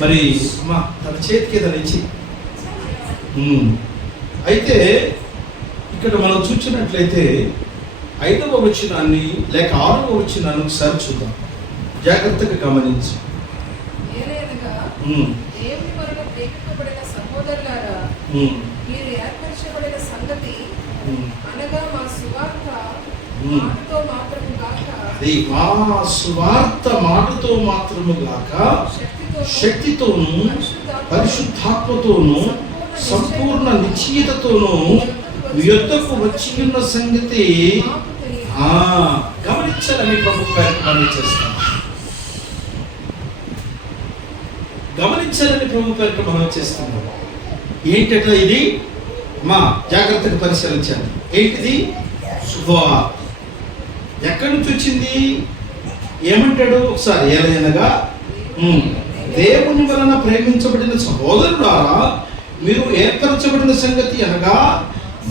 మరి అమ్మా తన చేతికి ఏదైనా ఇచ్చి. అయితే ఇక్కడ మనం చూసినట్లయితే 5వ వచనాన్ని లేక 6వ వచనాన్ని ఒకసారి చూద్దాం, జాగ్రత్తగా గమనించి. మీరు ఏర్పరచబడిన సంగతి అనగా మా సువార్త మాటతో మాత్రము గాక, మా సువార్త మాటతో మాత్రము గాక శక్తితోను పరిశుద్ధాత్మతోను సంపూర్ణ నిశ్చయతతోను మీ యొద్దకు వచ్చి ఉన్న సంగతి గమనించాలని ప్రభు మనం చేస్తాం. గమనించాలని ప్రభు పేరు మనం చేస్తున్నాం. ఏంటంటే ఇది మా జాగ్రత్తగా పరిశీలించండి. ఏంటిది? శుభవార్త. ఎక్కడి నుంచి వచ్చింది? ఏమంటాడు ఒకసారి? ఏలైనగా దేవుని వలన ప్రేమించబడిన సహోదరులారా మీరు ఏర్పరచబడిన సంగతి అనగా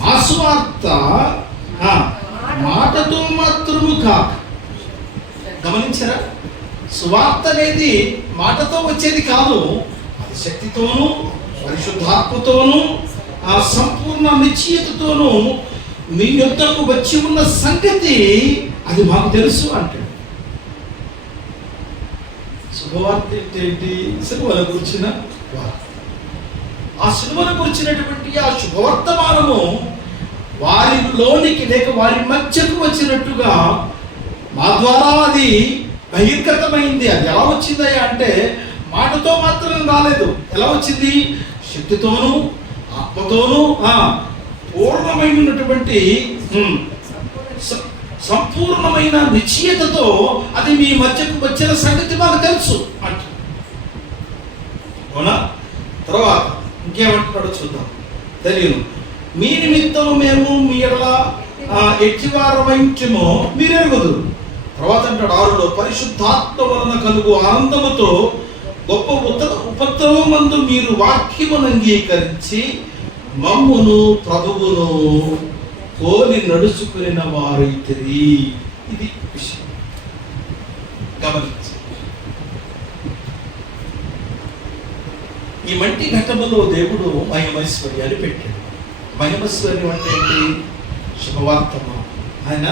మా సువార్త మాటతో మాత్రము కాక. గమనించారా? సువార్త అనేది మాటతో వచ్చేది కాదు, అది శక్తితోనూ పరిశుద్ధాత్మతోనూ ఆ సంపూర్ణ నిశ్చయతతోనూ మీ యొద్దకు వచ్చి ఉన్న సంగతి అది మాకు తెలుసు అంటాడు. శుభవార్త ఏంటి? సిలువను గురించిన వార్త. ఆ సిలువను గురించినటువంటి ఆ శుభవర్తమానము వారిలోనికి లేక వారి మధ్యకు వచ్చినట్టుగా మా ద్వారా అది బహిర్గతమైంది. అది ఎలా వచ్చిందయ్యా అంటే మాటతో మాత్రం రాలేదు. ఎలా వచ్చింది? శక్తితోనూ ఆత్మతోనూ పూర్ణమైనటువంటి సంపూర్ణమైన నిశ్చయతతో అది మీ మధ్యకు వచ్చిన సంగతి మాకు తెలుసు అంట. అవునా? తర్వాత ఇంకేమంటున్నాడో చూద్దాం. తెలియను మీ నిమిత్తం మేము మీ ఎట్టివారమైంచమో మీరెరుగుదురు. తర్వాత అంటాడు 6లో పరిశుద్ధాత్మ వలన కలుగు ఆనందముతో గొప్ప ఉపద్రవమందు మీరు వాక్యమును అంగీకరించి మమ్మును ప్రభువును పోలి నడుచుకున్న వారైతిరి. ఇది విషయం. గమనించి ఈ మంటి ఘట్టములో దేవుడు మహిమైశ్వర్యాన్ని పెట్టాడు. మహిమైశ్వర్యం అంటే ఏంటి? శుభవార్త. ఆయన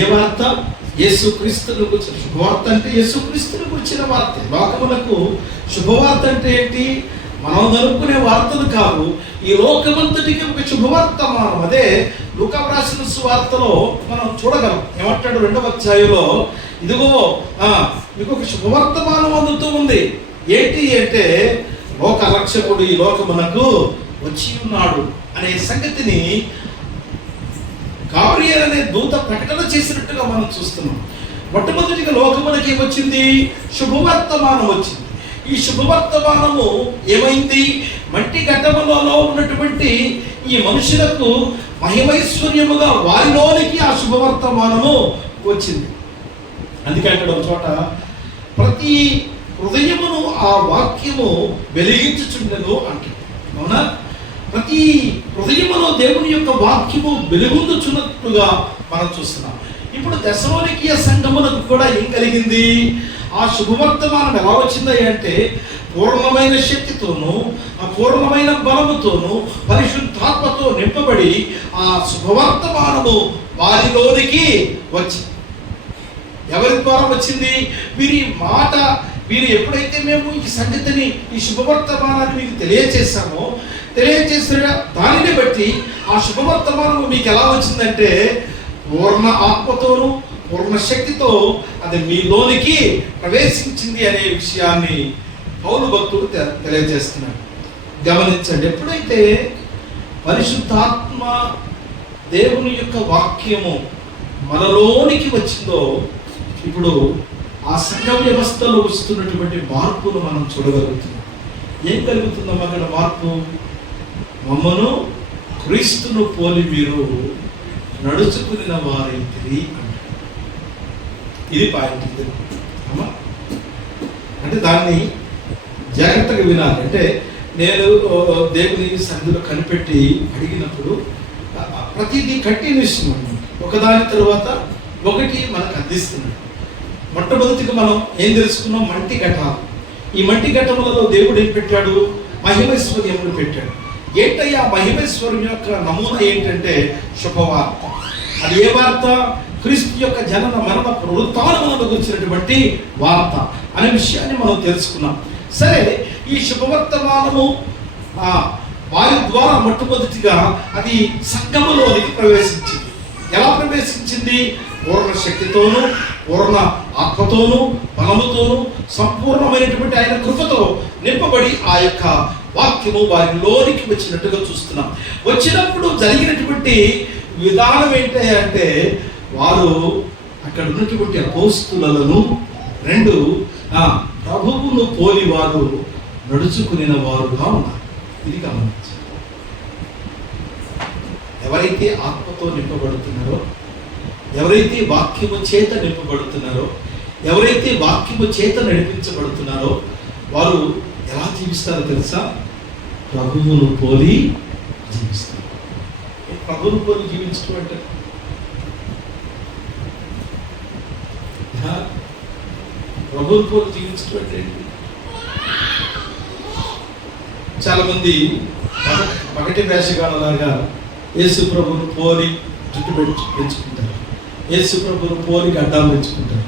ఏ వార్త? యేసుక్రీస్తును గురించిన శుభవార్త. అంటే యేసుక్రీస్తును గురించిన వార్త. లోకములకు శుభవార్త అంటే ఏంటి? మనం జరుపుకునే వార్తలు కాదు, ఈ లోకమంతటికి ఒక శుభవార్తమానం. అదే లూకా రాసిన సువార్తలో మనం చూడగలం. ఏమంటాడు 2వ అధ్యాయంలో? ఇదిగో మీకు ఒక శుభవర్తమానం అందుతూ ఉంది. ఏంటి అంటే లోక రక్షకుడు ఈ లోకమునకు వచ్చి ఉన్నాడు అనే సంగతిని గాబ్రియల్ అనే దూత ప్రకటన చేసినట్టుగా మనం చూస్తున్నాం. మొట్టమొదటిగా లోకమునకి ఏమొచ్చింది? శుభవర్తమానం వచ్చింది. ఈ శుభవర్తమానము ఏమైంది? మట్టి ఘట్టములలో ఉన్నటువంటి ఈ మనుషులకు మహిమైశ్వర్యముగా వారిలోనికి ఆ శుభవర్తమానము వచ్చింది. అందుకే అక్కడ ఒక చోట ప్రతి హృదయమును ఆ వాక్యము వెలిగించుచుండెను అంటే. అవునా? ప్రతి హృదయములో దేవుని యొక్క వాక్యము వెలుగొందుచున్నట్టుగా మనం చూస్తున్నాం. ఇప్పుడు తెస్సలోనికీయ సంఘమునకు కూడా ఏం కలిగింది? ఆ శుభవర్తమానం ఎలా వచ్చింది అంటే పూర్ణమైన శక్తితోనూ అపూర్ణమైన బలముతోనూ పరిశుద్ధాత్మతో నింపబడి ఆ శుభవర్తమానము వారిలోనికి వచ్చింది. ఎవరి ద్వారా వచ్చింది? వీరు ఎప్పుడైతే మేము ఈ సంగతిని ఈ శుభవర్తమానాన్ని మీకు తెలియచేసిన దానిని బట్టి ఆ శుభవర్తమానము మీకు ఎలా వచ్చిందంటే పూర్ణ ఆత్మతోనూ పూర్ణ శక్తితో అది మీలోనికి ప్రవేశించింది అనే విషయాన్ని పౌలు భక్తుడు తెలియజేస్తున్నాడు. గమనించండి. ఎప్పుడైతే పరిశుద్ధాత్మ దేవుని యొక్క వాక్యము మనలోనికి వచ్చిందో ఇప్పుడు ఆ సంఘ వ్యవస్థలో వస్తున్నటువంటి మార్పును మనం చూడగలుగుతున్నాం. ఏం కలుగుతుందమ్మా అక్కడ మార్పు? మమ్మను క్రీస్తును పోలి మీరు నడుచుకున్న వారైతిరి అంటారు. ఇది పాయింట్. అమ్మా అంటే దాన్ని జాగ్రత్తగా వినాలి. అంటే నేను దేవుని సన్నిధిలో కనిపెట్టి అడిగినప్పుడు ప్రతిదీ కంటిన్యూషన్ అన్నమాట, ఒకదాని తర్వాత ఒకటి మనకు అందిస్తున్నాడు. మొట్టమొదటిగా మనం ఏం తెలుసుకున్నాం? మంటి ఘటాలు. ఈ మట్టి ఘట్టములలో దేవుడు ఏం పెట్టాడు? మహిమైశ్వర్యములు పెట్టాడు. ఏంటయ్యా మహిమైశ్వర్యం యొక్క నమూనా ఏంటంటే శుభవార్త. అది ఏ వార్త? క్రీస్తు యొక్క జనన మరణ పునరుత్థానములను గురించినటువంటి వార్త అనే విషయాన్ని మనం తెలుసుకున్నాం. సరే, ఈ శుభవర్తమానము వారి ద్వారా మొట్టమొదటిగా అది సంఘములోనికి ప్రవేశించింది. ఎలా ప్రవేశించింది? పూర్ణ శక్తితోనూ, పూర్ణ ఆత్మతోనూ, బలముతోనూ, సంపూర్ణమైనటువంటి ఆయన కృపతో నింపబడి ఆ యొక్క వాక్యము వారిలోనికి వచ్చినట్టుగా చూస్తున్నాం. వచ్చినప్పుడు జరిగినటువంటి విధానం ఏంటంటే వారు అక్కడ ఉన్నటువంటి అపోస్తులను రెండు ప్రభువును పోలి వారు నడుచుకునే వారుగా ఉన్నారు. ఇది గమనించారు. ఎవరైతే ఆత్మతో నింపబడుతున్నారో, ఎవరైతే వాక్యము చేత నింపబడుతున్నారో, ఎవరైతే వాక్యము చేత నడిపించబడుతున్నారో వారు ఎలా జీవిస్తారో తెలుసా? ప్రభువును పోలి జీవిస్తారు. ప్రభువును పోలి జీవించడం అంటే ప్రభువును పోలి జీవించడం అంటే చాలా మంది పగటి వేషగాళ్ళలాగా యేసు ప్రభువును పోలి జుట్టు పెంచుకుంటారు, యేసు ప్రభువును పోలి గడ్డాలు పెంచుకుంటారు,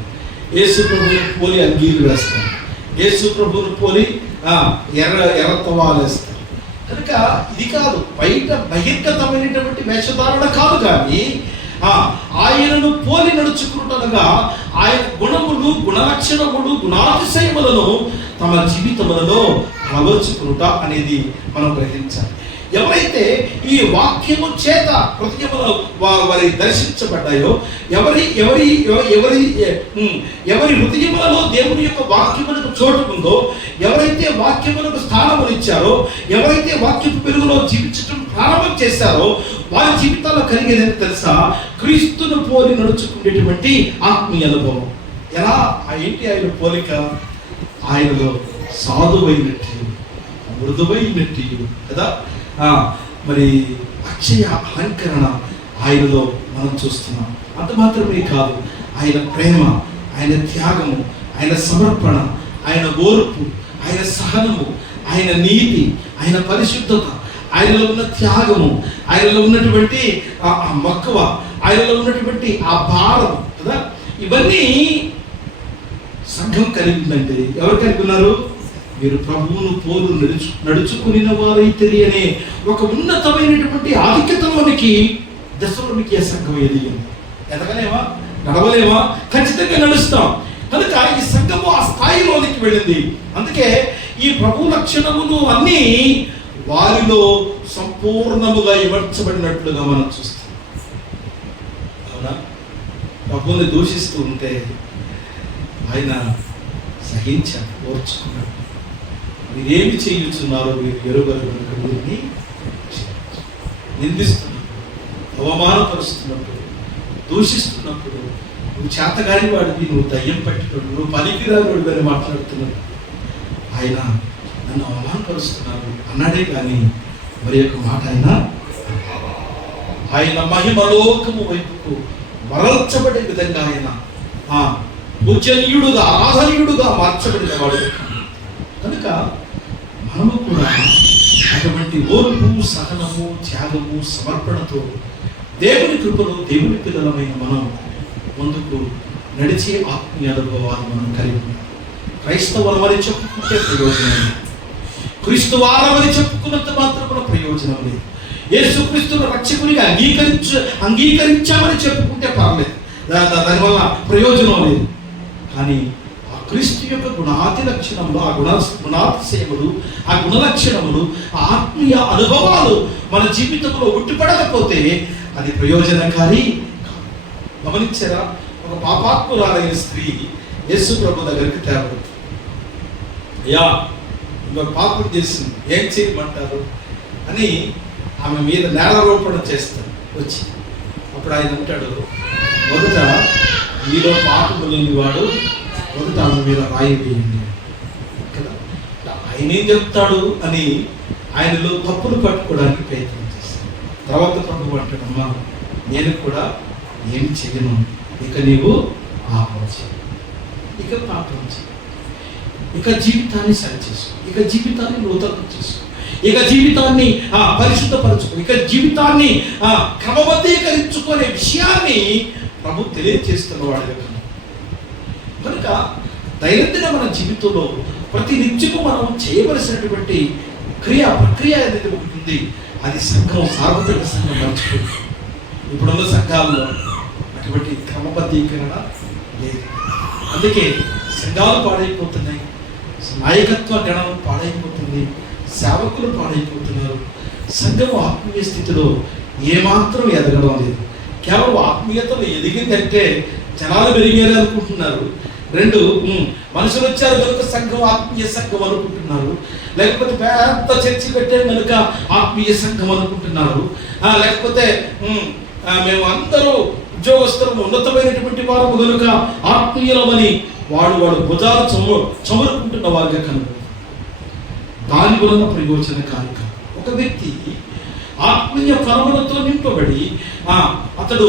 యేసు ప్రభువును పోలి అంగీలు వేస్తారు, యేసు ప్రభువును పోలి ఎర్ర తవాలు వేస్తారు. కనుక ఇది కాదు, బయట బహిర్గతమైనటువంటి వేషధారణ కాదు, కానీ ఆయనను పోలి నడుచుకుంటుండగా ఆయన గుణములు, గుణలక్షణములు, గుణాతిశయములను తమ జీవితములలో అలవర్చుకుంటా అనేది మనం గ్రహించాలి. ఎవరైతే ఈ వాక్యము చేత హృదయములో వారి దర్శించబడ్డాయో, ఎవరి హృదయములలో దేవుని యొక్క వాక్యములకు చోటు ఉందో, ఎవరైతే వాక్యములకు స్థానమునిచ్చారో, ఎవరైతే వాక్యపు వెలుగులో జీవించడం ప్రారంభం చేశారో వారి జీవితాల్లో కలిగేదని తెలుసా? క్రీస్తును పోలి నడుచుకునేటువంటి ఆత్మీయ అనుభవం. ఎలా? ఏంటి ఆయన పోలిక? ఆయనలో సాధువైనట్టు, మృదువైనట్టు కదా, మరి అక్షయ అలంకరణ ఆయనలో మనం చూస్తున్నాం. అంత మాత్రమే కాదు, ఆయన ప్రేమ, ఆయన త్యాగము, ఆయన సమర్పణ, ఆయన ఓర్పు, ఆయన సహనము, ఆయన నీతి, ఆయన పరిశుద్ధత, ఆయనలో ఉన్న త్యాగము, ఆయనలో ఉన్నటువంటి ఆ మక్కువ, ఆయనలో ఉన్నటువంటి ఆ భారం కదా, ఇవన్నీ సంఘం కలిగి ఉందంటే ఎవరు కలిగి ఉన్నారు? మీరు ప్రభువును పోలు నడుచుకుని వారైతే అనే ఒక ఉన్నతమైనటువంటి ఆధిక్యతలోనికి దశలోనికి ఏ సంఘం ఎదగలేమా? నడవలేమా? ఖచ్చితంగా నడుస్తాం. కనుక ఈ సంఘము ఆ స్థాయిలోనికి వెళ్ళింది. అందుకే ఈ ప్రభు లక్షణములు అన్నీ వారిలో సంపూర్ణముగా ఇమర్చబడినట్లుగా మనం చూస్తాం. అవునా? ప్రభువుని దూషిస్తూ ఉంటే ఆయన సహించాడు, ఓర్చుకున్నాడు. మీరేమి చేయుచున్నారో మీరు ఎరుగరు కనుక వీరిని నిందిస్తున్నప్పుడు, అవమానపరుస్తున్నప్పుడు, దూషిస్తున్నప్పుడు, నువ్వు చేతగాని వాడివి, నువ్వు దయ్యం పట్టినప్పుడు, నువ్వు పనికిరాని అని మాట్లాడుతున్నాడు. ఆయన నన్ను అవమానపరుస్తున్నాడు అన్నాడే కానీ మరి యొక్క మాట ఆయన మహిమలోకము వైపుకు మరల్చబడే విధంగా ఆయన పూజనీయుడుగా, ఆరాధనీయుడుగా మార్చబడిన వాడు. కనుక మనము కూడా అటువంటి ఓర్పు, సహనము, త్యాగము, సమర్పణతో దేవుని కృపలో దేవుని పిల్లలమైన మనం ముందుకు నడిచే ఆత్మీయ అనుభవాలు మనం కలిగి ఉన్నాం. క్రైస్తవులమని చెప్పుకుంటే ప్రయోజనం లేదు, క్రీస్తు వారమని చెప్పుకున్నంత మాత్రం ప్రయోజనం లేదు, యేసుక్రీస్తును రక్షకునిగా అంగీకరించామని చెప్పుకుంటే పర్లేదు, దానివల్ల ప్రయోజనం లేదు. కానీ ఆ క్రీస్తు యొక్క గుణాతి లక్షణములు, ఆ గుణాతిశయములు, ఆ గుణలక్షణములు, ఆ ఆత్మీయ అనుభవాలు మన జీవితంలో ఉట్టిపడకపోతే అది ప్రయోజనకారి. గమనించారా? ఒక పాపాత్మురాలైన స్త్రీ యేసు ప్రభు దగ్గరికి తేబడుతుంది. అయ్యా, ఇంకొక పాపం చేసింది, ఏం చేయమంటారు అని ఆమె మీద నేరారోపణ చేస్తాడు వచ్చి. అప్పుడు ఆయన అంటాడు, మొదట మీలో పాపము లేనివాడు మొదట ఆమె మీద రాయి వేయండి కదా. ఆయన ఏం చెప్తాడు అని ఆయనలో తప్పులు పట్టుకోవడానికి ప్రయత్నం చేస్తాడు. తర్వాత ప్రభు అంటాడమ్మా, నేను కూడా ఏమి చేయను, ఇక నీవు పాపం చేయి, ఇక పాపం చేయి. ఇక జీవితాన్ని సరిచేసుకో, ఇక జీవితాన్ని నూతనం చేసుకో, ఇక జీవితాన్ని పరిశుద్ధపరచుకో, ఇక జీవితాన్ని క్రమబద్ధీకరించుకునే విషయాన్ని ప్రభు తెలియజేస్తున్న వాడిగా కనుక దైనందిన మన జీవితంలో ప్రతి నిత్యము మనం చేయవలసినటువంటి ప్రక్రియ అనేది ఒకటి ఉంది. అది సంఘం, సార్వత్రిక సంఘం మర్చిపోయింది. ఇప్పుడున్న సంఘాల్లో అటువంటి క్రమబద్ధీకరణ లేదు. అందుకే సంఘాలు పాడైపోతున్నాయి, నాయకత్వ గణం పాడైపోతుంది, సేవకులు పాడైపోతున్నారు. సంఘం ఆత్మీయ స్థితిలో ఏమాత్రం ఎదగడం లేదు. కేవలం ఆత్మీయతలు ఎదిగిందంటే జనాలు పెరిగారు అనుకుంటున్నారు. 2 మనుషులు వచ్చారు కనుక సంఘం ఆత్మీయ సంఘం అనుకుంటున్నారు. లేకపోతే పెద్ద చర్చి పెట్టారు కనుక ఆత్మీయ సంఘం అనుకుంటున్నారు. లేకపోతే మేము అందరూ ఉద్యోగస్తులు ఉన్నతమైనటువంటి వారు కనుక ఆత్మీయులమని వాడు భుజాలు చమురుకుంటున్న వారిగా కనుక దాని వలన ప్రయోజనకారి కాదు. ఒక వ్యక్తి ఆత్మీయ ఫలములతో నింపబడి అతడు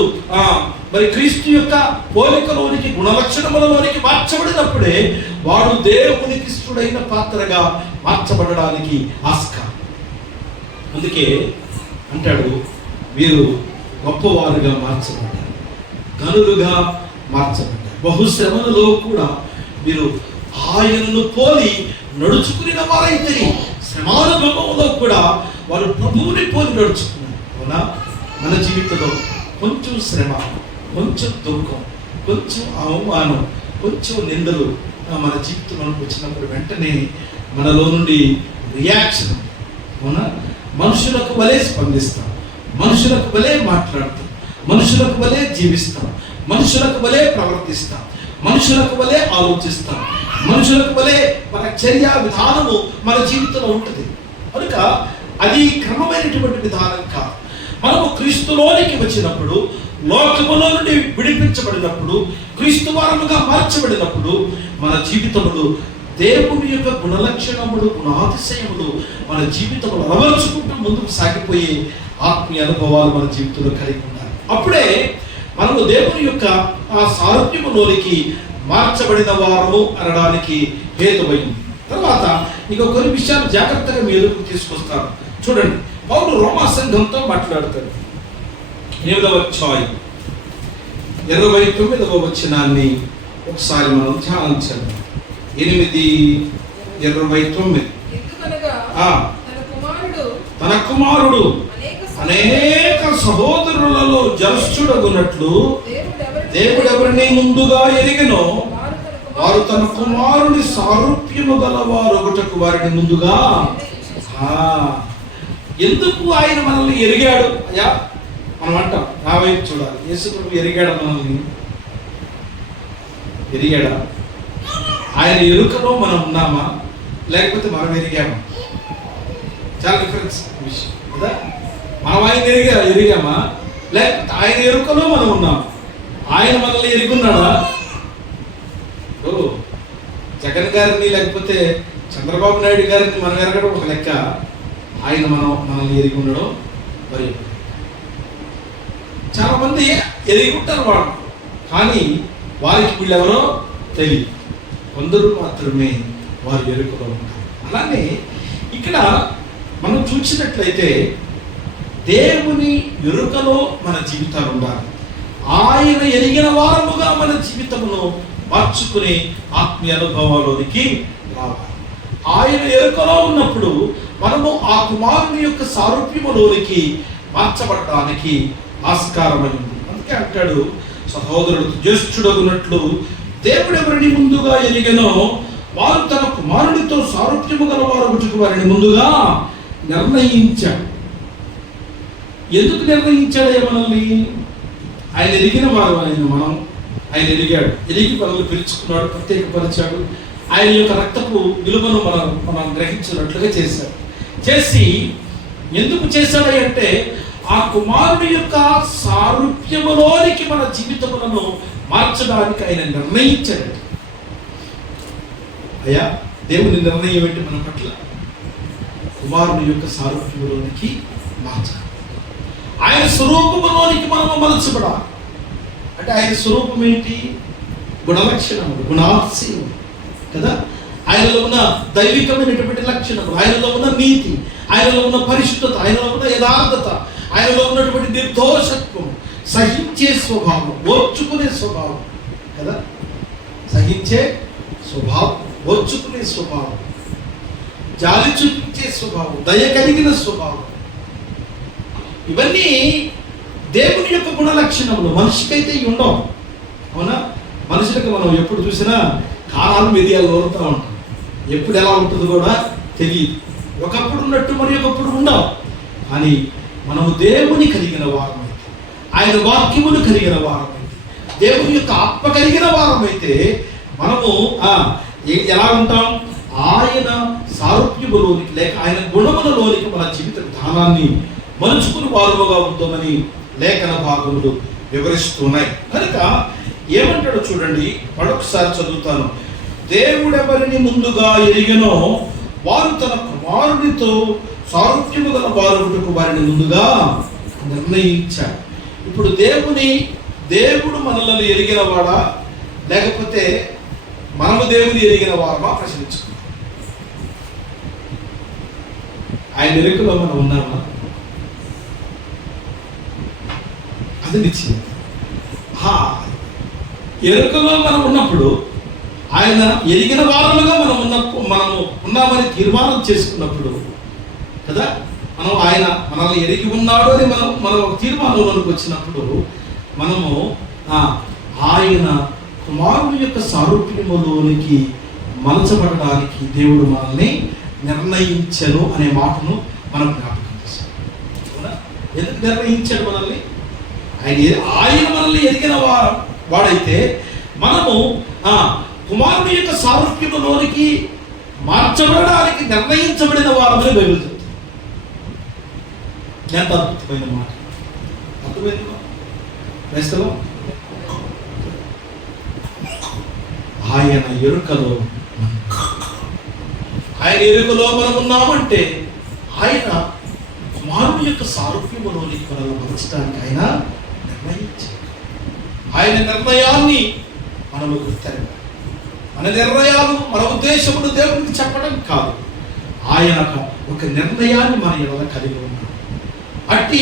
మరి క్రీస్తు యొక్క పోలికలోనికి, గుణలక్షణములలోనికి మార్చబడినప్పుడే వాడు దేవునికి ఇష్టడైన పాత్రగా మార్చబడడానికి ఆస్కారం. అందుకే అంటాడు, వీరు గొప్పవారుగా మార్చబడ్డారు, గనులుగా మార్చబడ్డారు. బహుశ్రమలలో కూడా మీరు ఆయనను పోలి నడుచుకుని వారైతే శ్రమానుభవంలో కూడా వారు ప్రభువుని పోలి నడుచుకున్నారు. అవునా? మన జీవితంలో కొంచెం శ్రమ, కొంచెం దుఃఖం, కొంచెం అవమానం, కొంచెం నిందలు మన జీవితంలోకి వచ్చినప్పుడు వెంటనే మనలో నుండి రియాక్షన్, అవునా? మనుషులకు వలె స్పందిస్తాం, మనుషులకు వలె మాట్లాడతాం, మనుషులకు వలె జీవిస్తాం, మనుషులకు వలె ప్రవర్తిస్తాం, మనుషులకు వలె ఆలోచిస్తాం, మనుషులకు వలె మన చర్య విధానము మన జీవితంలో ఉంటుంది. కనుక అది క్రమమైనటువంటి విధానం కాదు. మనము క్రీస్తులోనికి వచ్చినప్పుడు, లోకములో నుండి విడిపించబడినప్పుడు, క్రీస్తు వారముగా మార్చబడినప్పుడు మన జీవితములు దేవుని యొక్క గుణలక్షణములు, గుణాతిశయములు మన జీవితంలో అలవరుచుకుంటూ ముందుకు సాగిపోయే ఆత్మీయ అనుభవాలు మన జీవితంలో కలిగి ఉండాలి. అప్పుడే మనము దేవుని యొక్క ఆ సారూప్యములోనికి మార్చబడిన వారము అనడానికి హేతువైంది. తర్వాత ఇక కొన్ని విషయాలు జాగ్రత్తగా మీ ఎదురుకు తీసుకొస్తాను. చూడండి, పౌలు రోమా సంఘంతో మాట్లాడతాడు. 8వ అధ్యాయం 29వ వచనాన్ని ఒకసారి మనం ధ్యానించాలి. 8:29. తన కుమారుడు అనేక సహోదరులలో జ్యేష్ఠుడగునట్లు దేవుడెవరిని ముందుగా ఎరిగెనో వారు తన కుమారుని సారూప్యము గల వారు ఒకటకు వారిని ముందుగా. ఎందుకు ఆయన మనల్ని ఎరిగాడు? అయ్యా, మనం అంటాం, నా వైపు చూడాలి, యేసు ప్రభు ఎరిగాడా మనల్ని? ఎరిగాడా? ఆయన ఎరుకలో మనం ఉన్నామా, లేకపోతే మనం ఎరిగామా? చాలా డిఫరెన్స్ విషయం కదా. మనం ఆయన ఎరిగామా, లేకపోతే ఆయన ఎరుకలో మనం ఉన్నామా? ఆయన మనల్ని ఎరుగున్నాడా? జగన్ గారిని లేకపోతే చంద్రబాబు నాయుడు గారిని మనం ఎరగడం ఒక లెక్క, ఆయన మనల్ని ఎరిగి ఉండడం మరి. చాలా మంది ఎరిగి ఉంటారు వాళ్ళు, కానీ వారికి వీళ్ళెవరో తెలియదు. కొందరు మాత్రమే వారి ఎరుకలో ఉంటారు. అలానే ఇక్కడ మనం చూసినట్లయితే దేవుని ఎరుకలో మన జీవితాలు ఉండాలి. ఆయన ఎరిగిన వారముగా మన జీవితమును మార్చుకునే ఆత్మీయ అనుభవాల్లోనికి రావాలి. ఆయన ఎరుకలో ఉన్నప్పుడు మనము ఆ కుమారుని యొక్క సారూప్యములోనికి మార్చబడటానికి ఆస్కారమైంది. అందుకే అంటాడు, సహోదరుడు జ్యేష్ఠుడగునట్లు దేవుడెవరిని ముందుగా ఎరిగెనో వారు తన కుమారుడితో సారూప్యము గల వారు వారిని ముందుగా నిర్ణయించాడు. ఎందుకు నిర్ణయించాడే మనల్ని? ఆయన ఎరిగిన వారు, ఆయన ఎరిగాడు, ఎరిగి మనల్ని పిలుచుకున్నాడు, ప్రత్యేకపరిచాడు. ఆయన యొక్క రక్తపు విలువను మనం గ్రహించినట్లుగా చేశాడు. చేసి ఎందుకు చేశాడు అంటే ఆ కుమారుడి యొక్క సారూప్యములోనికి మన జీవితములను మార్చడానికి ఆయన నిర్ణయించాడు. అయ్యా, దేవుని నిర్ణయం ఏంటి మన పట్ల? కుమారుని యొక్క సారూప్యములోనికి మార్చాలి. ఆయన స్వరూపములోనికి మనము మలచబడాలి. అంటే ఆయన స్వరూపం ఏంటి? గుణలక్షణములు, గుణాతిశయములు కదా. ఆయనలో ఉన్న దైవికమైనటువంటి లక్షణములు, ఆయనలో ఉన్న నీతి, ఆయనలో ఉన్న పరిశుద్ధత, ఆయనలో ఉన్న యథార్థత, ఆయనలో ఉన్నటువంటి నిర్దోషత్వం, సహించే స్వభావం, ఓర్చుకునే స్వభావం కదా, సహించే స్వభావం, ఓర్చుకునే స్వభావం, జాలి చూపించే స్వభావం, దయ కలిగిన స్వభావం, ఇవన్నీ దేవుని యొక్క గుణ లక్షణములు. మనిషికైతే ఇవి ఉండవు. అవునా? మనుషులకు మనం ఎప్పుడు చూసినా కాలాలు మెదియాలు కోరుతూ ఉంటాం. ఎప్పుడు ఎలా ఉంటుందో కూడా తెలియదు. ఒకప్పుడు ఉన్నట్టు మరి ఒకప్పుడు ఉండవు. కానీ మనము దేవుని కలిగిన వారమైతే, ఆయన వాక్యమును కలిగిన వారమైతే, దేవుని యొక్క ఆత్మ కలిగిన వారమైతే మనము ఎలా ఉంటాం? ఆయన సారూప్యములోనికి లేక ఆయన గుణములలోనికి మన జీవిత విధానాన్ని మలుచుకుని వారుగా ఉందామని లేఖన భాగములు వివరిస్తున్నాయి. కనుక ఏమంటాడో చూడండి, మరొకసారి చదువుతాను. దేవుడెవరిని ముందుగా ఎరిగెనో వారు తన కుమారునితో సారూప్యము గల వారుటకు వారిని ముందుగా నిర్ణయించాడు. ఇప్పుడు దేవుడు మనల్ని ఎరిగిన వాడా, లేకపోతే మనము దేవుని ఎరిగిన వారమా ప్రశ్నించుకున్నాం. ఆయన ఎరుకలో మనం ఉన్నామా? అది నిశ్చయం. ఎరుకలో మనం ఉన్నప్పుడు, ఆయన ఎరిగిన వారముగా మనము ఉన్నామని తీర్మానం చేసుకున్నప్పుడు కదా, ఆయన మనల్ని ఎరిగి ఉన్నాడు అని మనం తీర్మానంలోకి వచ్చినప్పుడు మనము ఆయన కుమారుని యొక్క సారూప్యములోనికి మలచబడడానికి దేవుడు మనల్ని నిర్ణయించను అనే మాటను మనం జ్ఞాపకం చేశాం. ఎందుకు నిర్ణయించాడు మనల్ని? ఆయన మనల్ని ఎరిగిన వాడైతే మనము కుమారుని యొక్క సారూప్యములోనికి మార్చబడడానికి నిర్ణయించబడిన వారమని బైబిల్ చెప్తుంది. ఎంత అద్భుతమైన మాట! అర్థమైంది క్రైస్తవం? ఆయన ఎరుకలో మనం ఉన్నామంటే ఆయన కుమారుని యొక్క సారూప్యములోనికి మనల్ని మలచడానికి ఆయన నిర్ణయించాడు. ఆయన నిర్ణయాన్ని మనము గుర్తెరగాలి. మన నిర్ణయాలు, మన ఉద్దేశములు దేవునికి చెప్పడం కాదు. ఆయన ఒక నిర్ణయాన్ని మన ఎడల కలిగి ఉన్నాడు. అట్టి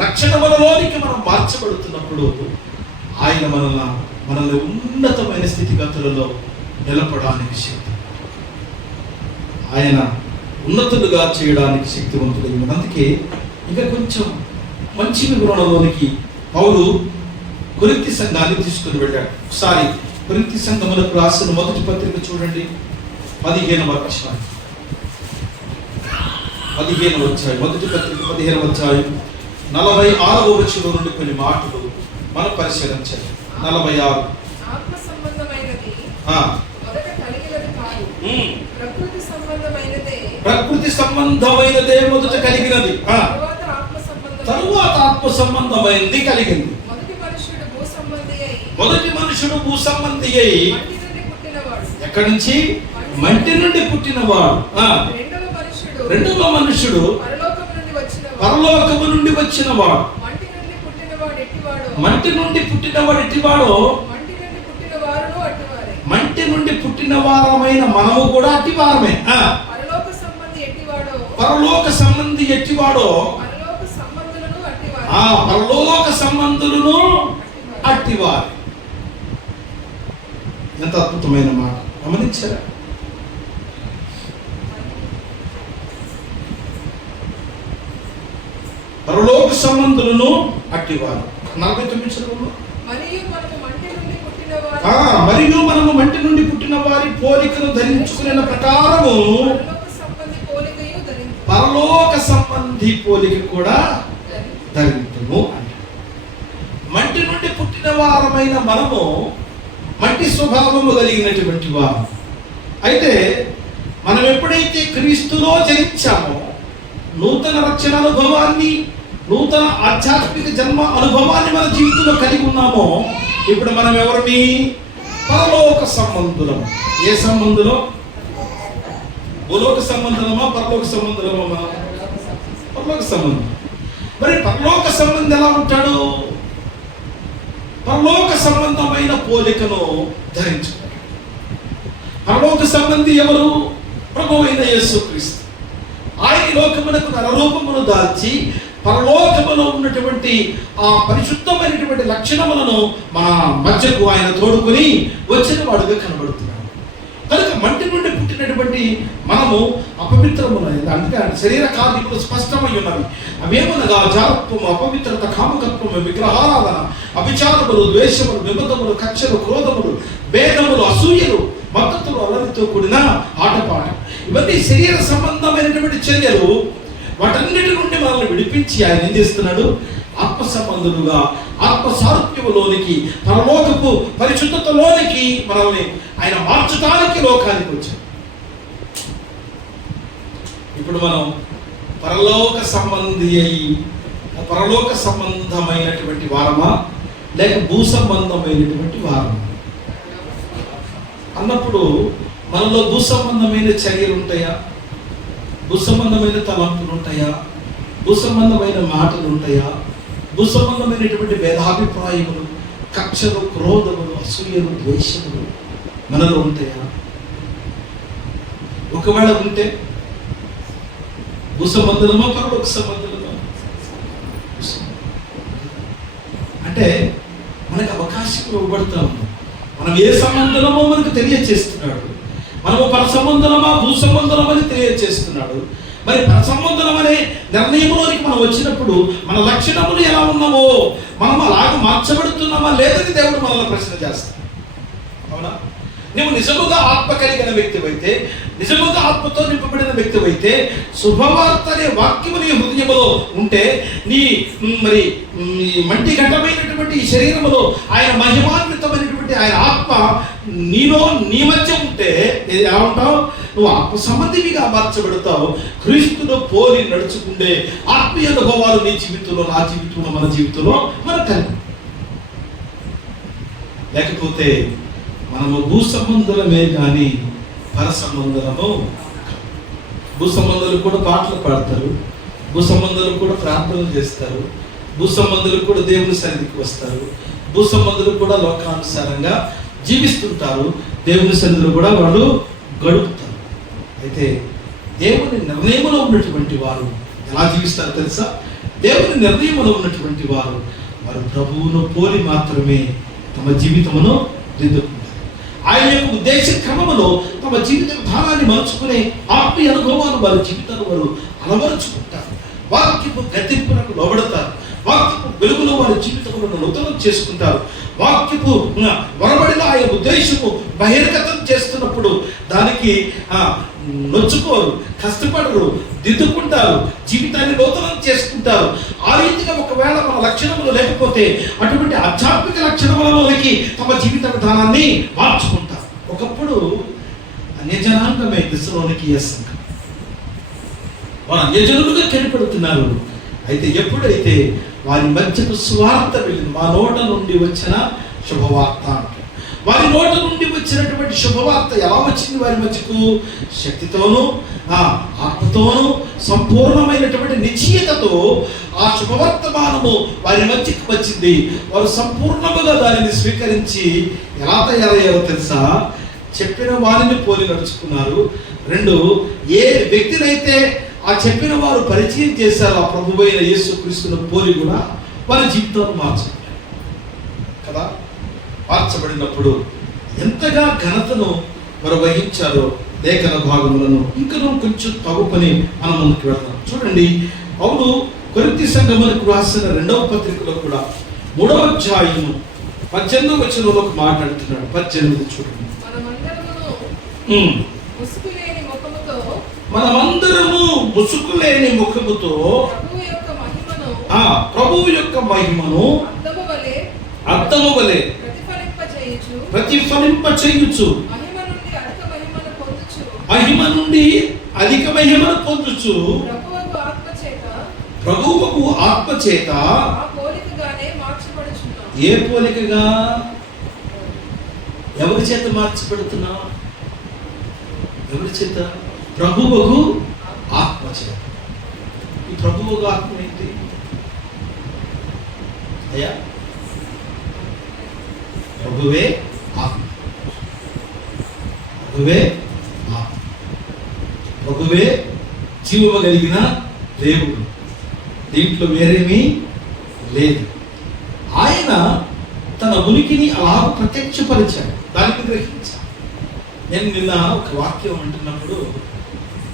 లక్షణములలోనికి మనం మార్చబడుతున్నప్పుడు ఆయన మనల్ని ఉన్నతమైన స్థితిగతులలో నిలపడానికి శక్తి, ఆయన ఉన్నతులుగా చేయడానికి శక్తివంతుడైన. అందుకే ఇంకా కొంచెం మంచి వివరణలోనికి పౌలు కొరింథీ సంఘాన్ని తీసుకుని వెళ్ళాడు. ఒకసారి కొరింథీ సంఘములకు రాసిన మొదటి పత్రిక చూడండి, 15వ అధ్యాయం. మొదటి పత్రిక 15వ అధ్యాయం 46వ వచనం నుండి కొన్ని మాటలు మనం పరిశీలించాలి. 46. ఆత్మ సంబంధమైనది మొదట కలిగినది కాదు, ప్రకృతి సంబంధమైనదే మొదట కలిగినది, తరువాత ఆత్మ సంబంధమైనది కలిగింది. మొదటి మనుషుడు భూసంబంధి అయి ఎక్కడి నుంచి? మంటి నుండి పుట్టినవాడు. రెండవ మనుషుడు పరలోకము నుండి వచ్చినవాడు. మంటి నుండి పుట్టినవాడు ఎట్టివాడో, మంటి నుండి పుట్టిన వారమైన మనము కూడా అట్టివారమే. పరలోక సంబంధి ఎట్టివాడో పరలోక సంబంధులను అట్టివారు. ఎంత అద్భుతమైన మాట! గమనించారా? పరలోక సంబంధులను అట్టివారు. 49 మరియు మనము మంటి నుండి పుట్టిన వారి పోలికను ధరించుకునే ప్రకారము పరలోక సంబంధి పోలిక కూడా ధరించుము అంటే, మంటి నుండి పుట్టిన వారమైన మనము మంటి స్వభావము కలిగినటువంటి వారు అయితే, మనం ఎప్పుడైతే క్రీస్తులో జనించామో, నూతన రక్షణ అనుభవాన్ని, నూతన ఆధ్యాత్మిక జన్మ అనుభవాన్ని మన జీవితంలో కలిగి ఉన్నామో, ఇప్పుడు మనం ఎవరిని? పరలోక సంబంధులము. ఏ సంబంధులో? భూలోక సంబంధమా పరలోక సంబంధమా? పరలోక సంబంధం. మరి పరలోక సంబంధం ఎలా ఉంటాడు? పరలోక సంబంధమైన పోలికను ధరించుకుంటాడు. పరలోక సంబంధి ఎవరు? ప్రభువు అయిన యేసుక్రీస్తు. ఆయన లోకమునకు నరరూపమును దాల్చి పరలోకములో ఉన్నటువంటి ఆ పరిశుద్ధమైనటువంటి లక్షణములను మన మధ్యకు ఆయన తోడుకొని వచ్చిన వాడుగా కనబడుతున్నాడు. కనుక మంటి నుండి పుట్టినటువంటి మనము అపవిత్రములైన, అందుకే శరీర కార్యములు స్పష్టమై ఉన్నవి. అవేమనగా జారత్వము, అపవిత్రత, కామకత్వము, విగ్రహారాధన, అభిచారములు, ద్వేషములు, విమతములు, కక్షలు, క్రోధములు, భేదములు, అసూయలు, మద్దతులు, అలరితో కూడిన ఆటపాట. ఇవన్నీ శరీర సంబంధమైనటువంటి చర్యలు. వాటన్నిటి నుండి మనల్ని విడిపించి ఆయన ఏం చేస్తున్నాడు? ఆత్మ సంబంధులుగా, ఆత్మ సారూప్యములోనికి, పరలోకపు పరిశుద్ధతలోనికి మనల్ని ఆయన మార్చడానికి లోకానికి వచ్చాడు. ఇప్పుడు మనం పరలోక సంబంధి అయి, పరలోక సంబంధమైనటువంటి వారమా లేక భూ సంబంధమైనటువంటి వారమా అన్నప్పుడు మనలో భూ సంబంధమైన చర్యలు ఉంటాయా? భూ సంబంధమైన తలంపులు ఉంటాయా? భూ సంబంధమైన మాటలు ఉంటాయా? భూ సంబంధమైనటువంటి భేదాభిప్రాయములు, కక్షలు, క్రోధములు, అసూయలు, ద్వేషములు మనలో ఉంటాయా? ఒకవేళ ఉంటే భూ సంబంధమా పరలోక సంబంధమా? అంటే మనకు అవకాశం ఇవ్వబడతాము. మనం ఏ సంబంధమో మనకు తెలియచేస్తున్నాడు. మనము పర సంబంధమా భూ సంబంధమని తెలియచేస్తున్నాడు. మరి పర సంబంధం అనే నిర్ణయంలోనికి మనం వచ్చినప్పుడు మన లక్షణములు ఎలా ఉన్నామో, మనం అలాగ మార్చబడుతున్నామా లేదని దేవుడు మనల్ని ప్రశ్న చేస్తాడు. అవునా? నువ్వు నిజముగా ఆత్మ కలిగిన వ్యక్తివైతే, నిజముగా ఆత్మతో నింపబడిన వ్యక్తివైతే, శుభవార్త అనే వాక్యము నీ హృదయములో ఉంటే, నీ మరి మంటి ఘటమైనటువంటి ఈ శరీరములో ఆయన మహిమాన్వితమైనటువంటి ఆయన ఆత్మ నీలో నీ మధ్య ఉంటే ఎలా ఉంటావు? నువ్వు ఆత్మ సంబంధివిగా మార్చబడతావు. క్రీస్తును పోలి నడుచుకుంటే ఆత్మీయ అనుభవాలు నీ జీవితంలో, నా జీవితంలో, మన జీవితంలో మనకు కలిగి. లేకపోతే మనము భూ సంబంధులమే కానీ పర సంబంధులము. భూ సంబంధులు కూడా పాటలు పాడతారు, భూ సంబంధులు కూడా ప్రార్థనలు చేస్తారు, భూ సంబంధులు కూడా దేవుని సన్నిధికి వస్తారు, భూ సంబంధులు కూడా లోకానుసారంగా జీవిస్తుంటారు, దేవుని సన్నిధిలో కూడా వాళ్ళు గడుపుతారు. అయితే దేవుని నిర్ణయంలో ఉన్నటువంటి వారు ఎలా జీవిస్తారో తెలుసా? దేవుని నిర్ణయంలో ఉన్నటువంటి వారు ప్రభువును పోలి మాత్రమే తమ జీవితమును దిద్దుకుంటారు. ఆయన యొక్క ఉద్దేశ క్రమములో తమ జీవిత విధానాన్ని మలుచుకునే ఆత్మీయ అనుభవాలు వారి జీవితాలు వారు అలవరుచుకుంటారు. వాక్యపు గతింపునకు లోబడతారు. వాక్యపు వెలుగులో వారి జీవితములను నూతనం చేసుకుంటారు. వాక్యపు వరబడిన ఆయన ఉద్దేశము బహిర్గతం చేస్తున్నప్పుడు దానికి నొచ్చుకోరు, కష్టపడరు, దిద్దుకుంటారు, జీవితాన్ని నూతనం చేసుకుంటారు. ఆ రీతిగా ఒకవేళ మన లక్షణములు లేకపోతే అటువంటి ఆధ్యాత్మిక లక్షణములలోనికి తమ జీవిత విధానాన్ని మార్చుకుంటారు. ఒకప్పుడు అన్యజనాంగమే దిశలోనికి సంఘం, వారు అన్యజనులుగా కనిపెడుతున్నారు. అయితే ఎప్పుడైతే వారి మధ్యకు స్వార్థ వెళ్ళింది, మా నోట నుండి వచ్చిన శుభవార్త అంటారు. వారి నోట నుండి వచ్చినటువంటి శుభవార్త ఎలా వచ్చింది? వారి మధ్యకు శక్తితోనూ ఆత్మతోనూ సంపూర్ణమైనటువంటి నిశ్చయతతో ఆ శుభవర్తమానము వారి మధ్యకు వచ్చింది. వారు సంపూర్ణముగా దానిని స్వీకరించి ఎలా తయారయ్యారో తెలుసా? చెప్పిన వారిని పోలి నడుచుకున్నారు. రెండు, ఏ వ్యక్తినైతే ఆ చెప్పిన వారు పరిచయం చేశారు ఆ ప్రభువైన యేసుక్రీస్తును పోలి కూడా వారి జీవితాన్ని మార్చారు కదా. మార్చబడినప్పుడు ఎంతగా ఘనతను వారు వహించారో లేఖన భాగములను ఇంకనూ కొంచెం తవ్వుకొని మనం ముందుకు వెళ్తాం. చూడండి, పౌలు కొరింథీ సంఘములకు రాసిన 2వ పత్రికలో కూడా 3వ అధ్యాయము 18వ వచనంలో మాట్లాడుతున్నాడు. 18 చూడండి. మనమందరము ముసుకులేని ముఖముతో ప్రభువు యొక్క మహిమను అద్దము వలె ప్రతిఫలింప చేయుచు, మహిమ నుండి అధిక మహిమను పొందుచు, ప్రభువుకు ఆత్మ చేత ఏ పోలికగా ఎవరి చేత మార్చబడుతున్నా? ఎవరి చేత? ప్రభువుకు ఆత్మ చేత. ఈ ప్రభువుకు ఆత్మ ఏంటి అయ్యా? ప్రభువే ఆత్మ. ప్రభువే ఆత్మ, ప్రభువే జీవము కలిగిన దేవుడు, దీంట్లో వేరేమీ లేదు. ఆయన తన ఉనికిని అలా ప్రత్యక్షపరిచాడు, దానికి గ్రహించాడు. నేను నిన్న ఒక వాక్యం అంటున్నప్పుడు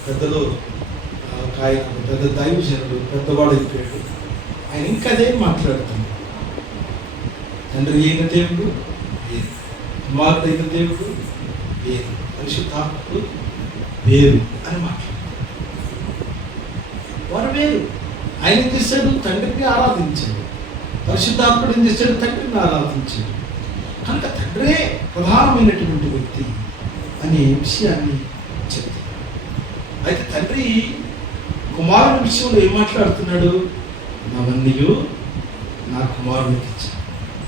పెద్దలు ఒక ఆయన పెద్ద దైవజనుడు పెద్దవాడు అయిపోయాడు. ఆయన ఇంకా అదే మాట్లాడుతున్నాడు. తండ్రి అయిన దేవుడు వేరు, కుమారుడు అయిన దేవుడు వేరు, పరిశుద్ధాత్ముడు వేరు అని మాట్లాడుతున్నాడు. వారు వేరు. ఆయన ఏం చేశాడు? తండ్రిని ఆరాధించాడు. పరిశుద్ధాత్ముడు ఏం చేశాడు? తండ్రిని ఆరాధించాడు. కనుక తండ్రే ప్రధానమైనటువంటి వ్యక్తి అనే విషయాన్ని చెప్తాడు. అయితే తండ్రి కుమారుని విషయంలో ఏం మాట్లాడుతున్నాడు? నావన్నీయు నా కుమారునికి ఇచ్చాను.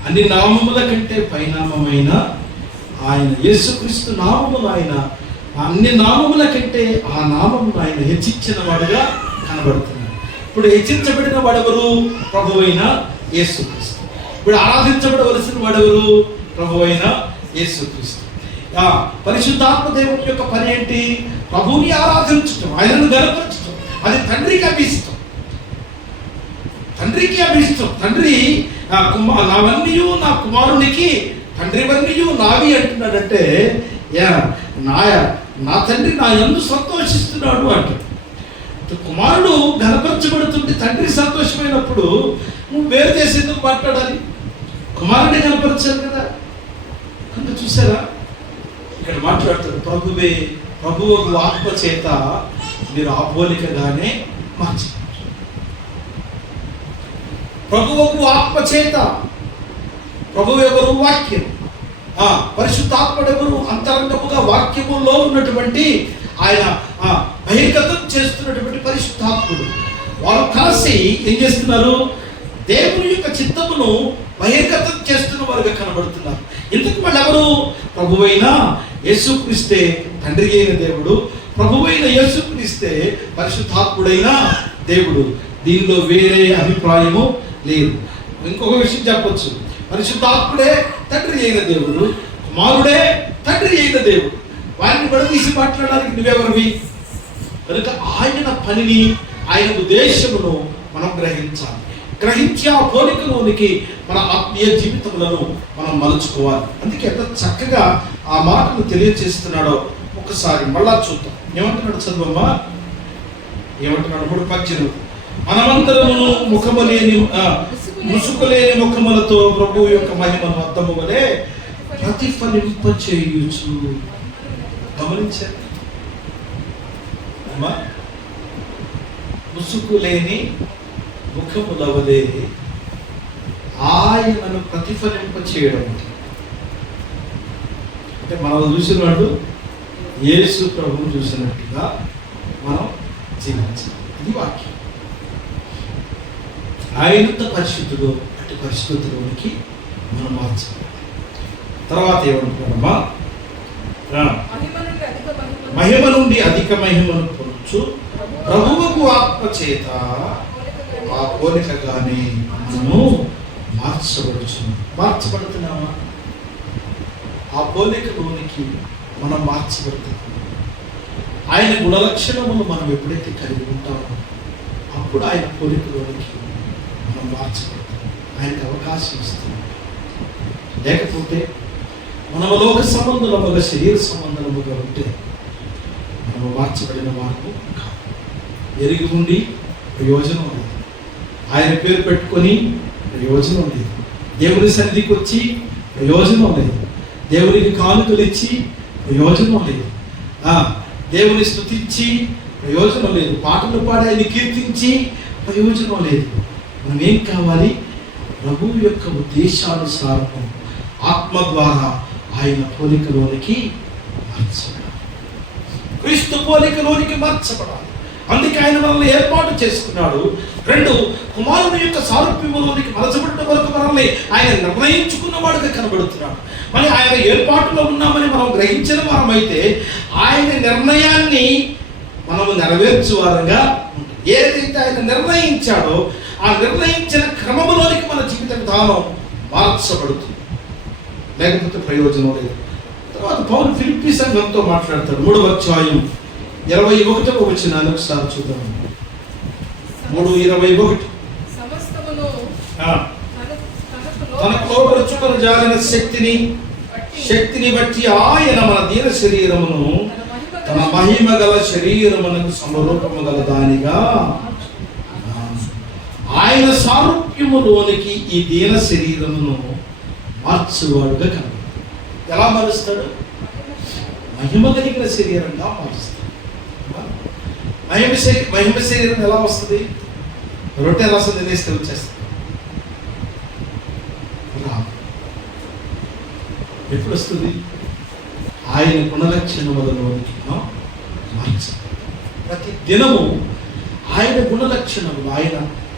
అన్ని నామముల కంటే పైనామమైన ఆయన యేసుక్రీస్తు నామములు ఆయన అన్ని నామముల కంటే ఆ నామమును ఆయన హెచ్చించిన వాడుగా కనబడుతున్నాడు. ఇప్పుడు హెచ్చించబడిన వాడెవరు? ప్రభువైన యేసుక్రీస్తు. ఇప్పుడు ఆరాధించబడవలసిన వాడెవరు? ప్రభువైన యేసుక్రీస్తు. పరిశుద్ధాత్మ దేవుని యొక్క పని ఏంటి? ప్రభువుని ఆరాధించటం, ఆయనను గణపరచటం. అది తండ్రికి అభిష్టం, తండ్రికి అభిష్టం. తండ్రి నావన్నీయు నా కుమారునికి, తండ్రివన్నీయు నావి అంటున్నాడంటే నా తండ్రి నా యందు సంతోషిస్తున్నాడు అంటాడు. కుమారుడు గణపరచబడుతుంటే తండ్రి సంతోషమైనప్పుడు నువ్వు వేరు చేసేందుకు మాట్లాడాలి? కుమారుడిని గణపరచాలి కదా. కనుక చూసారా, ఇక్కడ మాట్లాడుతాడు ప్రభువు ఆత్మ చేత మీరు ఆ పోలికగానే మార్చారు. ప్రభువుకు ఆత్మ చేత. ప్రభువు ఎవరు? వాక్యం. పరిశుద్ధాత్ముడు ఎవరు? అంతరంగముగా వాక్యములో ఉన్నటువంటి ఆయన బహిర్గతం చేస్తున్నటువంటి పరిశుద్ధాత్ముడు. వారు కలిసి ఏం చేస్తున్నారు? దేవుని యొక్క చిత్తమును బహిర్గతం చేస్తున్న వారుగా కనబడుతున్నారు. ఎందుకు వాళ్ళు ఎవరు? ప్రభువైన యేసుక్రీస్తే తండ్రి అయిన దేవుడు, ప్రభువైన యేసుక్రీస్తే పరిశుద్ధాత్ముడైన దేవుడు. దీనిలో వేరే అభిప్రాయము లేదు. ఇంకొక విషయం చెప్పొచ్చు, పరిశుద్ధాత్ముడే తండ్రి అయిన దేవుడు, కుమారుడే తండ్రి అయిన దేవుడు. వారిని విడదీసి మాట్లాడడానికి నువ్వెవరివి? కనుక ఆయన పనిని, ఆయన ఉద్దేశమును మనం గ్రహించాలి. గ్రహించి ఆ పోలికలోనికి మన ఆత్మీయ జీవితములను మనం మలుచుకోవాలి. అందుకే ఎంత చక్కగా ఆ మాటను తెలియజేస్తున్నాడో ఒకసారి మళ్ళా చూద్దాం. ఏమంటున్నాడు? చదువమ్మా. ఏమంటున్నాడు? 3:18 మనమందరము ముసుకులేని ముఖములతో ప్రభువు యొక్క మహిమను అద్దము వలె ప్రతిఫలింపచేయుచు. గమనించారు అమ్మా? ముసుకులేని ముఖముల వలె ఆయనను ప్రతిఫలింప చేయడం. అంటే మనం చూసినవాడు యేసు ప్రభువు చూసినట్టుగా మనం జీవించాలి. ఇది వాక్యం. ఆయనంత పరిశుద్ధుడు అంటే పరిశుద్ధులోనికి మనం మార్చాలి. తర్వాత ఏమంటున్నాడమ్మా? మహిమ నుండి అధిక మహిమను పొందుచు ప్రభువుకు ఆత్మ చేత ఆ పోలికగానే మనము మార్చబడుతున్నామా? ఆ పోలికలోనికి మనం మార్చబడుతున్నాం. ఆయన గుణలక్షణములు మనం ఎప్పుడైతే కలిగి ఉంటామో అప్పుడు ఆయన పోలికలోనికి మనం మార్చబడుతున్నాం. ఆయనకు అవకాశం ఇస్తున్నాం. లేకపోతే మనము లోక సంబంధముగా, శరీర సంబంధముగా ఉంటే మనము మార్చబడిన వారు కాదు. ఎరిగి ఉండి ప్రయోజనం లేదు. ఆయన పేరు పెట్టుకొని ప్రయోజనం లేదు. దేవుని సన్నిధికి వచ్చి ప్రయోజనం లేదు. దేవునికి కానుకలు ఇచ్చి ప్రయోజనం లేదు. దేవుని స్తుతించి ప్రయోజనం లేదు. పాటలు పాడి ఆయన కీర్తించి ప్రయోజనం లేదు. మనం ఏం కావాలి? ప్రభువు యొక్క ఉద్దేశానుసారం ఆత్మ ద్వారా ఆయన పోలికలోనికి మార్చబడాలి. క్రీస్తు పోలికలోనికి మార్చబడాలి. అందుకే ఆయన మనల్ని ఏర్పాటు చేసుకున్నాడు. 2 కుమారుని యొక్క సారూప్యములోనికి మలచబడిన వరకు మనల్ని ఆయన నిర్ణయించుకున్నవాడుగా కనబడుతున్నాడు. మరి ఆయన ఏర్పాటులో ఉన్నామని మనం గ్రహించిన వారమైతే ఆయన నిర్ణయాన్ని మనము నెరవేర్చువారంగా ఏదైతే ఆయన నిర్ణయించాడో ఆ నిర్ణయించిన క్రమములోనికి మన జీవిత విధానం మార్చబడుతుంది. లేకపోతే ప్రయోజనం లేదు. తర్వాత పౌలు ఫిలిప్పీ సంఘంతో మాట్లాడతాడు. 3వ అధ్యాయం 21వ వచనాన్ని ఒకసారి చూద్దాం. 3:21. సమస్తమును తనకు లోబరుచుకొని జాలిన శక్తిని బట్టి ఆయన మన దీన శరీరమును తన మహిమ గల శరీరమునకు సమరూపము గల దానిగా ఆయన సారూప్యములోనికి ఈ దీన శరీరమును మార్చువాడుగా కనబడు. ఎలా మారుస్తాడు? మహిమ కలిగిన శరీరంగా మారుస్తాడు. మహిమ శరీరం ఎలా వస్తుంది? రొట్టె రసం తినేస్తే వచ్చేస్తుంది. ఎప్పుడు వస్తుంది? ఆయన గుణలక్షణములలోనికి మార్చాలి. ప్రతి దినము ఆయన గుణలక్షణములు, ఆయన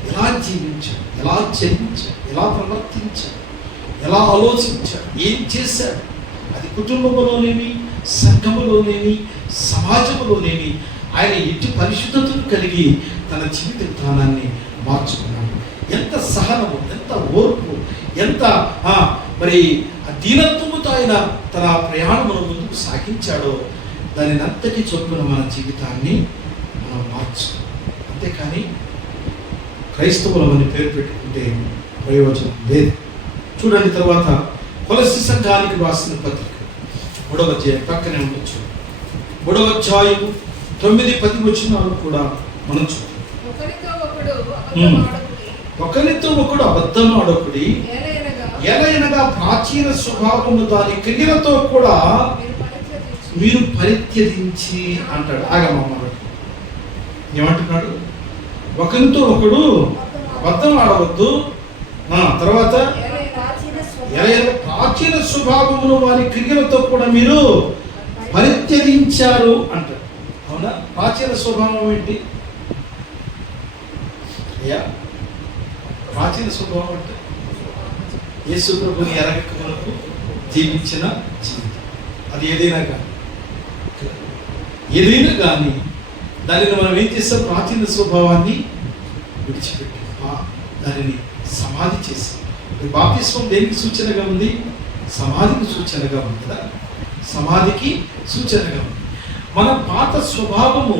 ఎలా జీవించాడు, ఎలా చరించాడు, ఎలా ప్రవర్తించాడు, ఎలా ఆలోచించాడు, ఏం చేశాడు, అది కుటుంబంలోనేమి, సంఘములోనేమి, సమాజంలోనేమి ఆయన ఎట్టి పరిశుద్ధతను కలిగి తన జీవిత విధానాన్ని మార్చుకున్నాడు. ఎంత సహనము, ఎంత ఓర్పు, ఎంత మరి దీనత్వముతో ఆయన తన ప్రయాణమును ముందుకు సాగించాడో దానిని అంతటి చొప్పున మన జీవితాన్ని మనం మార్చుకోవాలి. అంతేకాని క్రైస్తవులమని పేరు పెట్టుకుంటే ప్రయోజనం లేదు. చూడండి, తర్వాత కొలస్సీ సంఘానికి రాసిన పత్రిక 3వ అధ్యాయం పక్కనే ఉండొచ్చు. 3వ అధ్యాయం 9-10 వచనాలు కూడా మనం చూద్దాం. ఒకరితో ఒకడు అబద్ధమాడకుడి, ఎలయనగా ప్రాచీన స్వభావము దాని క్రియలతో కూడా మీరు పరిత్యజించి అంటాడు. ఆగమన్నాడు. ఏమంటున్నాడు? ఒకరితో ఒకడు అబద్ధం ఆడవద్దు. తర్వాత ప్రాచీన స్వభావమును వారి క్రియలతో కూడా మీరు పరిత్యజించారు అంటారు. అవునా? ప్రాచీన స్వభావం ఏంటి? ప్రాచీన స్వభావం అంటే యేసు ప్రభుని ఎరగక మనకు జీవించిన జీవితం. అది ఏదైనా కానీ దానిని మనం ఏం చేస్తాం? ప్రాచీన స్వభావాన్ని విడిచిపెట్టి దానిని సమాధి చేస్తాం. బాప్తిస్మం దేనికి సూచనగా ఉంది? సమాధికి సూచనగా ఉంది కదా. సమాధికి సూచనగా ఉంది. మన పాత స్వభావము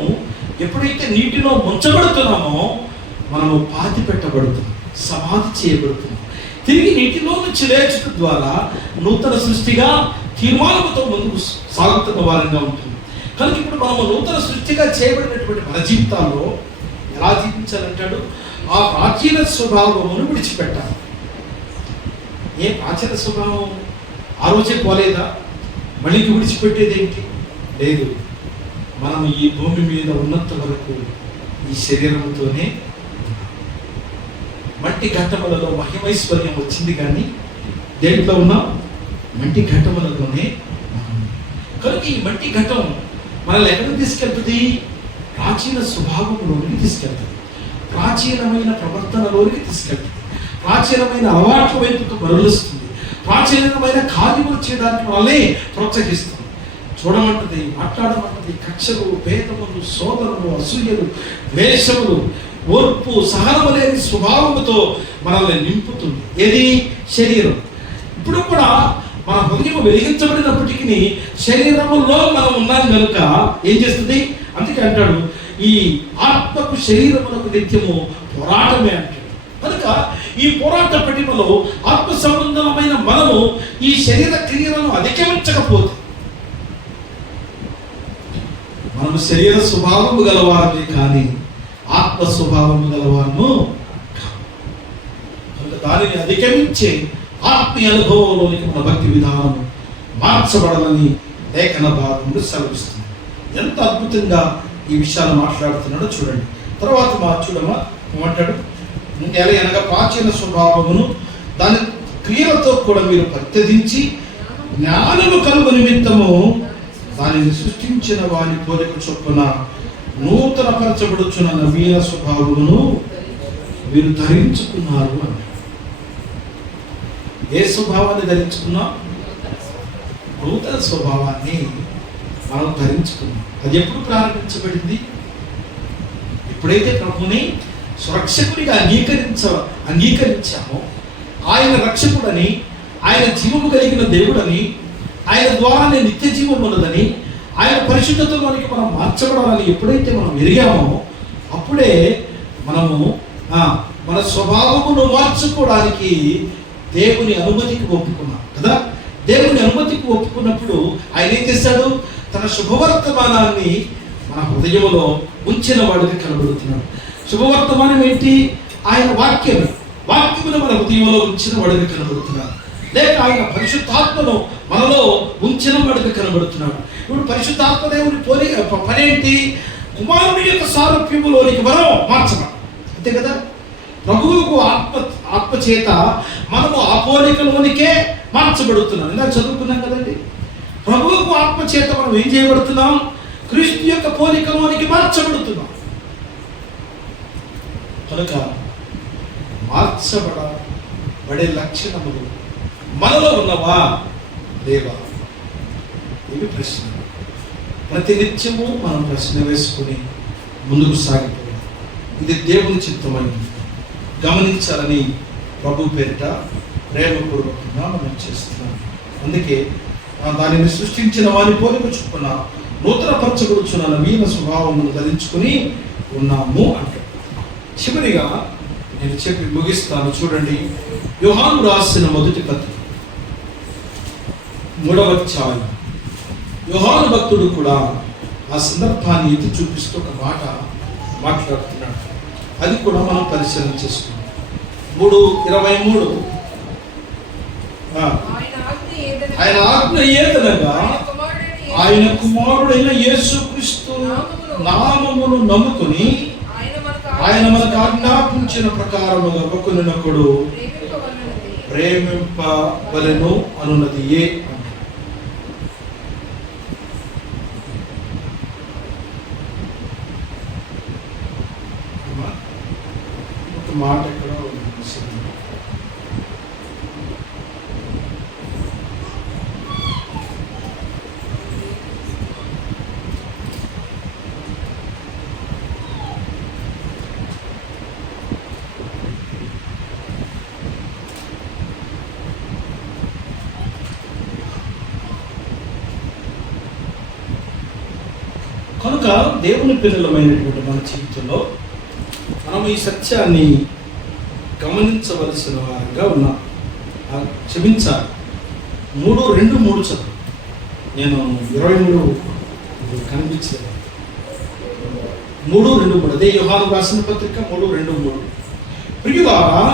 ఎప్పుడైతే నీటిలో ముంచబడుతున్నామో మనము పాతి పెట్టబడుతున్నాం, సమాధి చేయబడుతున్నాం. తిరిగి నీటిలో నుంచి లేచడం ద్వారా నూతన సృష్టిగా తీర్మానంతో ముందుకు సాగుతున్న వారంగా ఉంటుంది. కనుక ఇప్పుడు మనము నూతన సృష్టిగా చేయబడినటువంటి మన జీవితాల్లో ఎలా జీవించాలంటాడు? ఆ ప్రాచీన స్వభావమును విడిచిపెట్టాలి. ఏ ప్రాచీన స్వభావం ఆ రోజే పోలేదా? మళ్ళీ విడిచిపెట్టేది ఏంటి? లేదు. మనం ఈ భూమి మీద ఉన్నంత వరకు ఈ శరీరంతోనే మట్టి ఘట్టములలో మహిమైశ్వర్యం వచ్చింది, కానీ దేంట్లో ఉన్నాం? మట్టి ఘట్టములలోనే. కనుక ఈ మట్టి ఘట్టం మనల్ని ఎక్కడికి తీసుకెళ్తుంది? ప్రాచీన స్వభావంలోనికి తీసుకెళ్తుంది, ప్రాచీనమైన ప్రవర్తనలోనికి తీసుకెళ్తుంది, ప్రాచీనమైన అలవాట్ల వైపుకు మరలుస్తుంది, ప్రాచీనమైన కార్యములు చేయడానికి మనల్ని ప్రోత్సహిస్తుంది. చూడమంటది, మాట్లాడమంటది, కక్షలు, భేదములు, సోదరులు, అసూయలు, ద్వేషములు, ఓర్పు, సహనము లేని స్వభావముతో మనల్ని నింపుతుంది. ఏది? శరీరం. ఇప్పుడు కూడా మన హృదయం వెలిగించబడినప్పటికీ శరీరములో మనం ఉన్నాం కనుక ఏం చేస్తుంది? అందుకే అంటాడు, ఈ ఆత్మకు శరీరములకు నిత్యము పోరాటమే అంటాడు. కనుక ఈ పోరాట పటిమలో ఆత్మ సంబంధమైన మనము ఈ శరీర క్రియలను అధిగమించకపోతే మనము శరీర స్వభావము గలవారమే కానీ ఆత్మ స్వభావము గలవారము కనుక దానిని అధిగమించే ఆత్మీయ అనుభవంలోనికి మన భక్తి విధానం మార్చబడాలని లేఖన భాగంలో సెలవిస్తుంది. ఎంత అద్భుతంగా ఈ విషయాలు మాట్లాడుతున్నాడో చూడండి. తర్వాత చూడమా ఏమంటాడు? ఎలయనగా ప్రాచీన స్వభావమును దాని క్రియలతో కూడా మీరు పరిత్యజించి జ్ఞానము కలుగు నిమిత్తము దానిని సృష్టించిన వారి పోలిక చొప్పున నూతన పరచబడుచున్న నవీన స్వభావమును మీరు ధరించుకున్నారు అని. ఏ స్వభావాన్ని ధరించుకున్నాం? నూతన స్వభావాన్ని మనం ధరించుకున్నాం. అది ఎప్పుడు ప్రారంభించబడింది? ఎప్పుడైతే ప్రభుని సురక్షకుడిగా అంగీకరించామో, ఆయన రక్షకుడని, ఆయన జీవము కలిగిన దేవుడని, ఆయన ద్వారానే నిత్య జీవం ఉన్నదని, ఆయన పరిశుద్ధతలోనికి మనం మార్చబడాలని ఎప్పుడైతే మనం ఎరిగామో అప్పుడే మనము మన స్వభావమును మార్చుకోవడానికి దేవుని అనుమతికి ఒప్పుకున్నాం కదా. దేవుని అనుమతికి ఒప్పుకున్నప్పుడు ఆయన ఏం చేశాడు? తన శుభవర్తమానాన్ని మన హృదయంలో ఉంచిన వాడికి కనబడుతున్నాడు. శుభవర్తమానం ఏంటి? ఆయన వాక్యము. వాక్యమును మన హృదయంలో ఉంచిన వాడికి కనబడుతున్నాడు. లేక ఆయన పరిశుద్ధాత్మను మనలో ఉంచిన వాడికి కనబడుతున్నాడు. ఇప్పుడు పరిశుద్ధాత్మ దేవుని పనేంటి? కుమారుని యొక్క సారూప్యములోనికి మనం మార్చడం, అంతే కదా. ప్రభువుకు ఆత్మ చేత మనము ఆ పోలికలోనికే మార్చబడుతున్నాం. ఇందాక చదువుకున్నాం కదండి. ప్రభువుకు ఆత్మ చేత మనం ఏం చేయబడుతున్నాం? క్రీస్తు యొక్క పోలికలోనికి మార్చబడుతున్నాం. కనుక మార్చబడే లక్షణములు మనలో ఉన్నవా లేవా? ఇవి ప్రశ్న. ప్రతినిత్యము మనం ప్రశ్న వేసుకుని ముందుకు సాగిపోయాం. ఇది దేవుని చిత్తమైంది గమనించాలని ప్రభు పేరిట ప్రేమపూర్వకంగా మనం చేస్తున్నాం. అందుకే దానిని సృష్టించిన వారి పోలిక చొప్పున నూతనపరచబడుచున్న నవీన స్వభావమును ధరించుకుని ఉన్నాము అంటే. చివరిగా నేను చెప్పి ముగిస్తాను. చూడండి, యోహాను రాసిన మొదటి పత్రిక 3వ అధ్యాయం. యోహాను భక్తుడు కూడా ఆ సందర్భాన్ని ఎత్తి చూపిస్తూ ఒక మాట మాట్లాడుతున్నాడు. అది కూడా మనం పరిశీలన చేసుకున్నాం. 3:23 ఆయన ఆజ్ఞ ఏదనగా ఆయన కుమారుడైన యేసుక్రీస్తు నామమును నమ్ముకుని ఆయన మనకు ఆజ్ఞాపించిన ప్రకారముగా ఒకరినొకడు ప్రేమింపవలెను అనున్నది ఏ ఒక మాట ఎక్కడ కనుక దేవుని పిల్లలమైనటువంటి మన జీవితంలో మనం ఈ సత్యాన్ని గమనించవలసిన వారంగా ఉన్నాం. క్షమించాలి. 3:2-3 చదువు. నేను 23 కనిపించలేదు. 3:2-3 అదే యోహాను రాసిన పత్రిక 3:2-3. ప్రియులారా,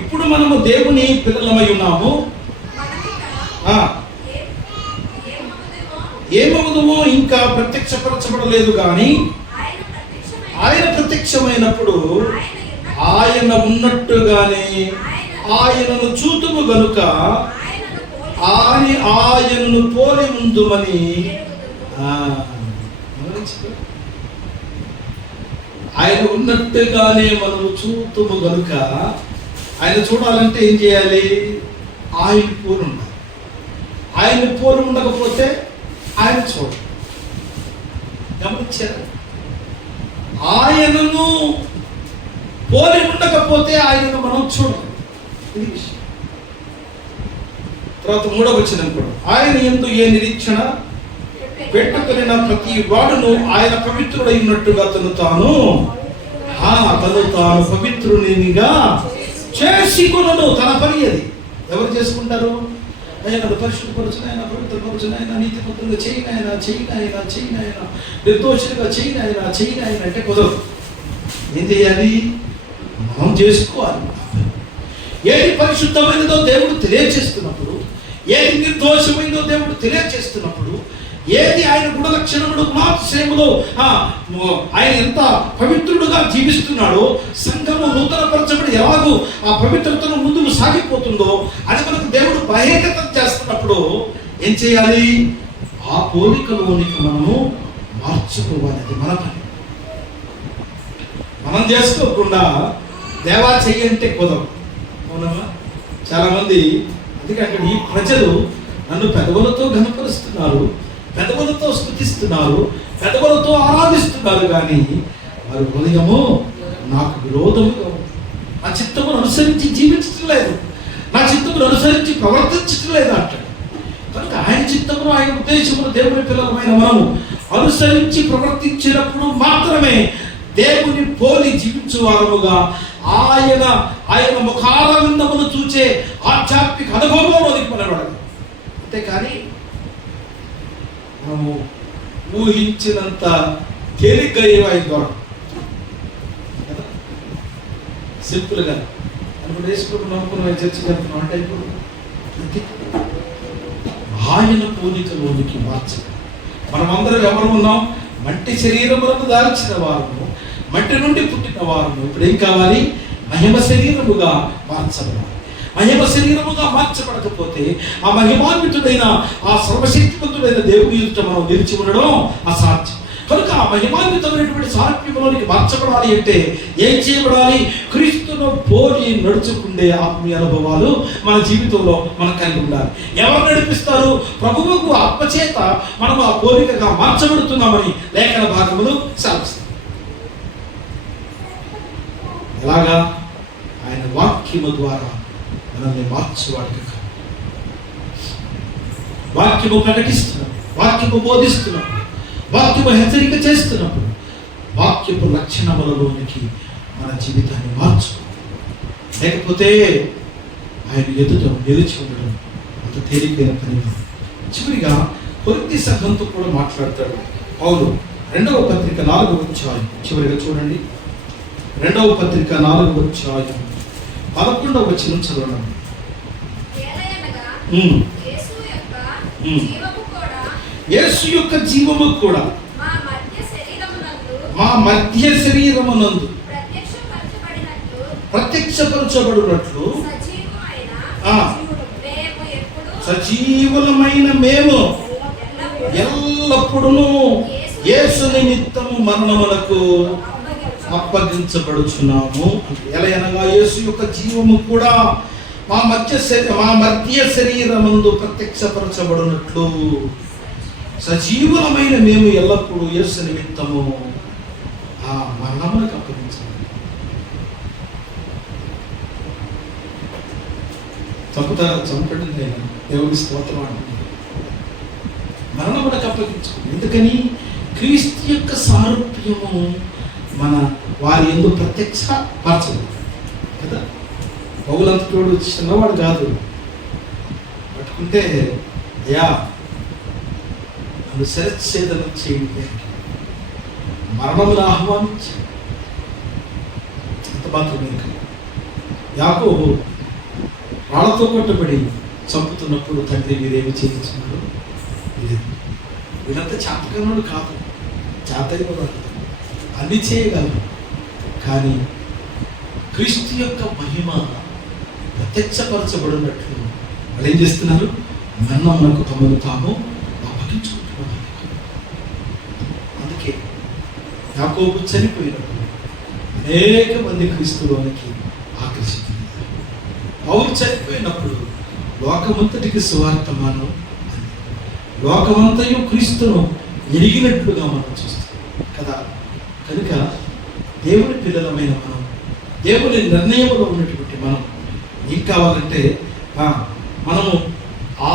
ఇప్పుడు మనము దేవుని పిల్లలమై ఉన్నాము. ఏమవుదుమో ఇంకా ప్రత్యక్షపరచబడలేదు కానీ ఆయన ప్రత్యక్షమైనప్పుడు ఆయన ఉన్నట్టుగానే ఆయనను చూతుము గనుక ఆయనను పోలి ఉందుమని. ఆయన ఉన్నట్టుగానే మనము చూతుము గనుక ఆయన చూడాలంటే ఏం చేయాలి? ఆయన పోలి ఉండాలి. ఆయన పోలి ఉండకపోతే ఆయన చూడ. గమనించారు? ఆయనను పోలి ఉండకపోతే ఆయనను మనం చూడం. ఇది విషయం. తర్వాత 3వ వచనం కూడా, ఆయన యందు ఏ నిరీక్షణ పెట్టుకున్న ప్రతి వాడును ఆయన పవిత్రుడై ఉన్నట్టుగా తను తాను పవిత్రునిగా చేసుకొనును. తన పని అది. ఎవరు చేసుకుంటారు? ఆయన పరిశుద్ధపరచును, ఆయన పవిత్రపరచును, ఆయన నీతిమంతులుగా చేయను, ఆయన నిర్దోషులుగా చేయను అంటే కుదరదు. ఏం చేయాలి? మనం చేసుకోవాలి. ఏది పరిశుద్ధమైనదో దేవుడు తెలియచేస్తున్నప్పుడు, ఏది నిర్దోషమైనదో దేవుడు తెలియచేస్తున్నప్పుడు, ఏది ఆయన గుణలక్షణములు గుణాతిశయములో ఆయన ఎంత పవిత్రుడుగా జీవిస్తున్నాడో, సంఘము నూతనపరచబడి ఎలాగూ ఆ పవిత్రతను ముందుకు సాగిపోతుందో అది మనకు దేవుడు బహిర్గతం చేస్తున్నప్పుడు ఏం చేయాలి? ఆ పోలికలోనికి మనము మార్చుకోవాలి. అది మన పని. మనం చేసుకోకుండా దేవా చెయ్యంటే కుదరదు. అవునమ్మా? చాలామంది ఎందుకంటే ఈ ప్రజలు నన్ను పెదవులతో ఘనపరుస్తున్నారు, పెదవులతో స్తుతిస్తున్నారు, పెదవులతో ఆరాధిస్తున్నారు, కానీ వారి హృదయము నాకు విరోధముగా ఉంది. నా చిత్తమును అనుసరించి జీవించటం లేదు, నా చిత్తమును అనుసరించి ప్రవర్తించటం లేదు అంటాడు. కనుక ఆయన చిత్తమును ఆయన ఉద్దేశమును దేవుని పిల్లలమైన మనము అనుసరించి ప్రవర్తించినప్పుడు మాత్రమే దేవుని పోలి జీవించు వారముగా ఆయన ముఖారవిందమును చూచే ఆధ్యాత్మిక అనుభవంలోనికి మనబడాలి. అంతేకాని మనము ఊహించినంత తేలిగ్గా ఏమై దొరకదు. సింపుల్గా అనుకుంటే వేసుకుని నమ్ముకున్న చర్చకి వెళ్తున్నాం అంటే ఇప్పుడు ఆయన పోలికలోనికి మార్చడం. మనమందరం ఎవరు ఉన్నాం? మట్టి శరీరములను దాల్చిన వారము, మట్టి నుండి పుట్టిన వారము. ఇప్పుడు ఏం కావాలి? మహిమ శరీరముగా మార్చబడాలి. మహిమ శరీరముగా మార్చబడకపోతే ఆ మహిమాన్వితుడైన ఆ సర్వశక్తివంతుడైన దేవుని ఎదుట మనం నిలిచి ఉండడం అసాధ్యం. కనుక ఆ మహిమాన్వితమైనటువంటి సారూప్యంలోనికి మార్చబడాలి అంటే ఏం చేయబడాలి? క్రీస్తును పోలి నడుచుకుండే ఆత్మీయ అనుభవాలు మన జీవితంలో మనం కలిగి ఉండాలి. ఎవరు నడిపిస్తారు? ప్రభువుకు ఆత్మచేత మనం ఆ పోలికగా మార్చబడుతున్నామని లేఖన భాగములు సాధిస్తాం. ఎలాగా? ఆయన వాక్యము ద్వారా మనల్ని మార్చేవాడికి కాదు. వాక్యము ప్రకటిస్తున్నాం, వాక్యము బోధిస్తున్నప్పుడు, వాక్యము హెచ్చరిక చేస్తున్నప్పుడు వాక్యపు లక్షణములలోనికి మన జీవితాన్ని మార్చు. లేకపోతే ఆయన ఎదుట నిలిచి ఉండడం అంత తేలికైన పని. చివరిగా కొరింథీ సంఘంతో కూడా మాట్లాడతాడు పౌలు. 2వ పత్రిక 4వ అధ్యాయం చివరిగా చూడండి. 2వ పత్రిక 4వ అధ్యాయం 11వ వచనం చదవండి. యేసు యొక్క జీవము కూడా మా మధ్య శరీరమునందు ప్రత్యక్షపరచబడినట్లు సజీవులమైన మేము ఎల్లప్పుడూ యేసు నిమిత్తము మరణములకు అప్పగించబడుచున్నాము. ఎలా అనగా యేసు యొక్క జీవము కూడా మా మధ్య శరీరమందు ప్రత్యక్షపరచబడినట్లు సజీవులమైన మేము ఎల్లప్పుడూ యేసు నిమిత్తము ఆ మరణములకు అప్పగించాలి. చంపుతారా? చంపండి, నేను దేవుని స్తోత్రం అంటున్నాను. మరణములకు అప్పగించుకోండి. ఎందుకని? క్రీస్తు యొక్క సారూప్యము మన వారి ఎందుకు ప్రత్యక్ష పరచదు కదా. పౌలంతటోడు చిన్నవాడు కాదు. పట్టుకుంటే అయ్యా నన్ను శిరచ్ఛేదన చేయండి, మరణమును ఆహ్వానించి అంత మాత్రమే కాదు. యాకోబు రాళ్లతో కొట్టబడి చంపుతున్నప్పుడు తండ్రి మీరేమి చేయించున్నాడు? వీడంతా చాతకనుడు కాదు, చాతైనవాడు, అన్ని చేయగలరు. కానీ క్రీస్తు యొక్క మహిమ ప్రత్యక్షపరచబడినట్లు వాళ్ళు ఏం చేస్తున్నారు? మరణమునకు తమను తాము అప్పగించుకుంటున్నారు. అందుకే యాకోబు చనిపోయినప్పుడు అనేక మంది క్రీస్తులోనికి ఆకర్షితున్నారు. పౌలు చనిపోయినప్పుడు లోకమంతటికి సువార్తమానం, లోకమంతయు క్రీస్తును ఎరిగినట్లుగా మనం చూస్తాం కదా. కనుక దేవుని పిల్లలమైన మనం, దేవుని నిర్ణయంలో ఉన్నటువంటి మనం ఏం కావాలంటే మనము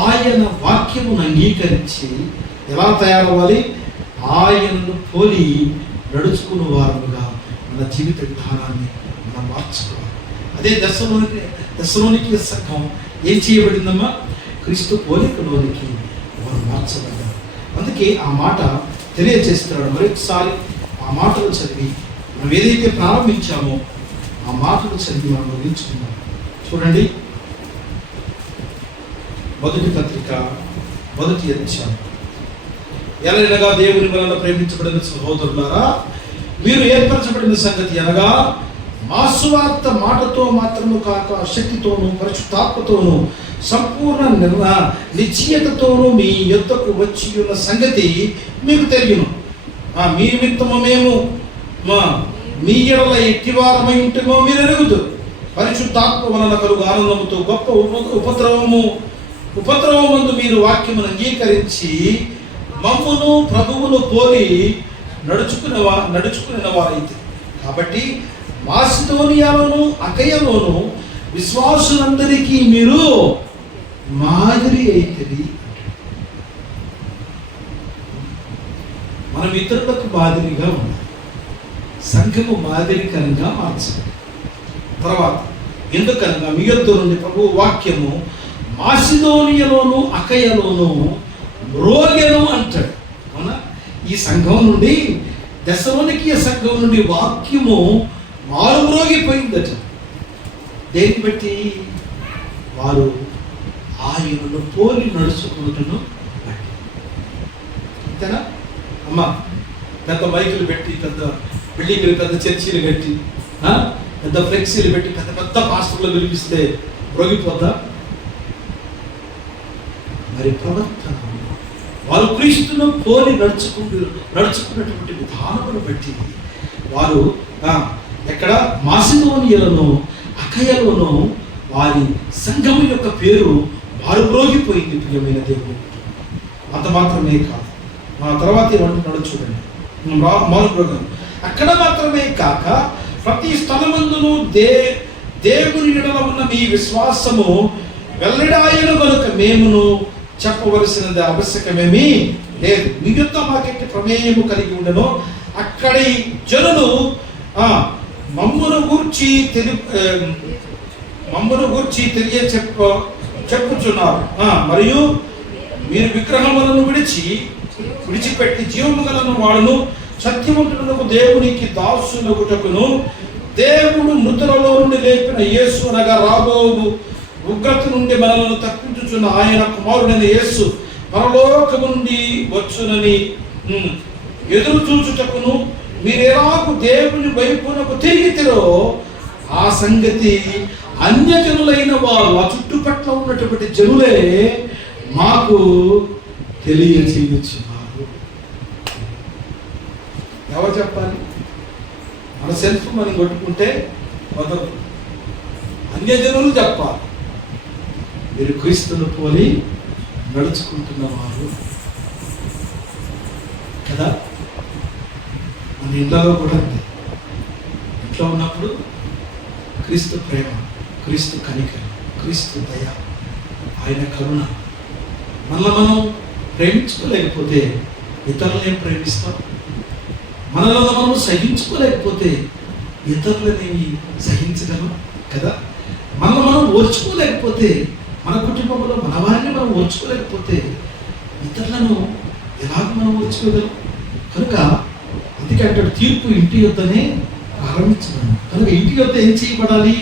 ఆయన వాక్యమును అంగీకరించి ఎలా తయారవ్వాలి? ఆయనను పోలి నడుచుకున్న వారుగా మన జీవిత విధానాన్ని మనం మార్చుకోవాలి. అదే దశలోనికి సంఘం ఏం చేయబడిందమ్మా? క్రీస్తు పోలికలోనికి వారు మార్చబడ్డారు. అందుకే ఆ మాట తెలియజేస్తున్నాడు. మరొకసారి ఆ మాటలు చదివి మనం ఏదైతే ప్రారంభించామో ఆ మాటలు చదివి మనం ముగించుకున్నాం. చూడండి, 1 పత్రిక 1వ అధ్యాయం. ఎలాగనగా దేవుని వలన ప్రేమించబడిన సహోదరులారా, మీరు ఏర్పరచబడిన సంగతి అనగా మా సువార్త మాటతో మాత్రము కాక శక్తితోనూ పరిశుద్ధాత్మతోనూ సంపూర్ణ నిశ్చయతతోనూ మీ యొద్దకు వచ్చి ఉన్న సంగతి మీకు తెలియను. మీ నిమిత్తము మేము మీ ఎడల ఎట్టివారమై ఉంటేమో మీరు ఎరుగుదురు. పరిశుద్ధాత్మ వలన కలుగు ఆనందముతో గొప్ప ఉపద్రవమందు మీరు వాక్యమును అంగీకరించి మమ్మును ప్రభువును పోలి నడుచుకునే వారైతే. కాబట్టి మాసిదోనియాలోను విశ్వాసులందరికీ మీరు మాదిరి అయితేది. మనం ఇతరులకు మాదిరిగా ఉండాలి, సంఘము మాదిరికరంగా మార్చాలి. తర్వాత ఎందుకనగా మీ యొద్ద నుండి ప్రభు వాక్యము మాసిదోనియలోను అకయలోను మ్రోగెను అంటాడు. అవునా? ఈ సంఘం నుండి, దెస్సలోనికీయ సంఘం నుండి వాక్యము మారుమ్రోగిపోయిందట. దేన్ని బట్టి? వారు ఆయనను పోలి నడుచుకుంటును బట్టి. అంతేనా అమ్మా? పెద్ద మైకులు పెట్టి, పెద్ద బిల్డింగ్లు, పెద్ద చర్చీలు కట్టి, పెద్ద ఫ్లెక్సీలు పెట్టి, పెద్ద పెద్ద పాస్టర్లు పిలిపిస్తే రోగిపోద్దా? మరి ప్రవర్తన, వారు క్రీస్తును పోలి నడుచుకున్నటువంటి విధానమును బట్టి వారు ఎక్కడ మాసిదోనియలోను అకయలోను వారి సంఘము యొక్క పేరు మారుమ్రోగిపోయింది. ప్రియమైన దేవుడు, అంత మాత్రమే కాదు, మా తర్వాత ఏమంటున్నాడు చూడండి. మారుమ్రోగం అక్కడ మాత్రమే కాక ప్రతి స్థలమందును దేవుని ఎడల ఉన్న మీ విశ్వాసము వెల్లడాయను కనుక మేమును చెప్పవలసినది ఆవశ్యకమేమీ లేదు. మీ యొక్క మాకెట్టి ప్రమేయము కలిగి ఉండను. అక్కడి జనులు మమ్మును గూర్చి చెప్పుచున్నారు. మరియు మీరు విగ్రహములను విడిచిపెట్టి జీవము గలను వాడును సత్యవంతులకు దేవునికి దాసులగుటకును దేవుడు మృతులలో నుండి లేపిన యేసు అనగా రాబోవు ఉగ్రత నుండి మనలను తప్పించుచున్న ఆయన కుమారుడైన యేసు పరలోకము నుండి వచ్చునని ఎదురు చూచుటకును మీరెలాగు దేవుని వైపునకు తిరిగితిరో ఆ సంగతి అన్యజనులైన వారు, ఆ చుట్టుపట్ల ఉన్నటువంటి జనులే మాకు తెలియచేయుచున్నారు. ఎవరు చెప్పాలి? మన సెల్ఫ్ మనం కొట్టుకుంటే మొదలు అన్యజనులు చెప్పాలి, మీరు క్రీస్తును పోలి నడుచుకుంటున్నవారు కదా. మన ఇంట్లో కూడా అంతే. ఇంట్లో ఉన్నప్పుడు క్రీస్తు ప్రేమ, క్రీస్తు కనికరం, క్రీస్తు దయ, ఆయన కరుణ మనల్ని మనం ప్రేమించుకోలేకపోతే ఇతరులను ఏం ప్రేమిస్తాం? మనలో మనం సహించుకోలేకపోతే ఇతరులనేవి సహించగలం కదా. మనల్ని మనం ఓర్చుకోలేకపోతే, మన కుటుంబంలో మన వారిని మనం ఓర్చుకోలేకపోతే ఇతరులను ఎలాగ మనం ఓర్చుకోగలం? కనుక అందుకే అంటాడు, తీర్పు ఇంటి యొద్దనే ప్రారంభించబడి. కనుక ఇంటి యొద్ద ఏం చేయబడాలి?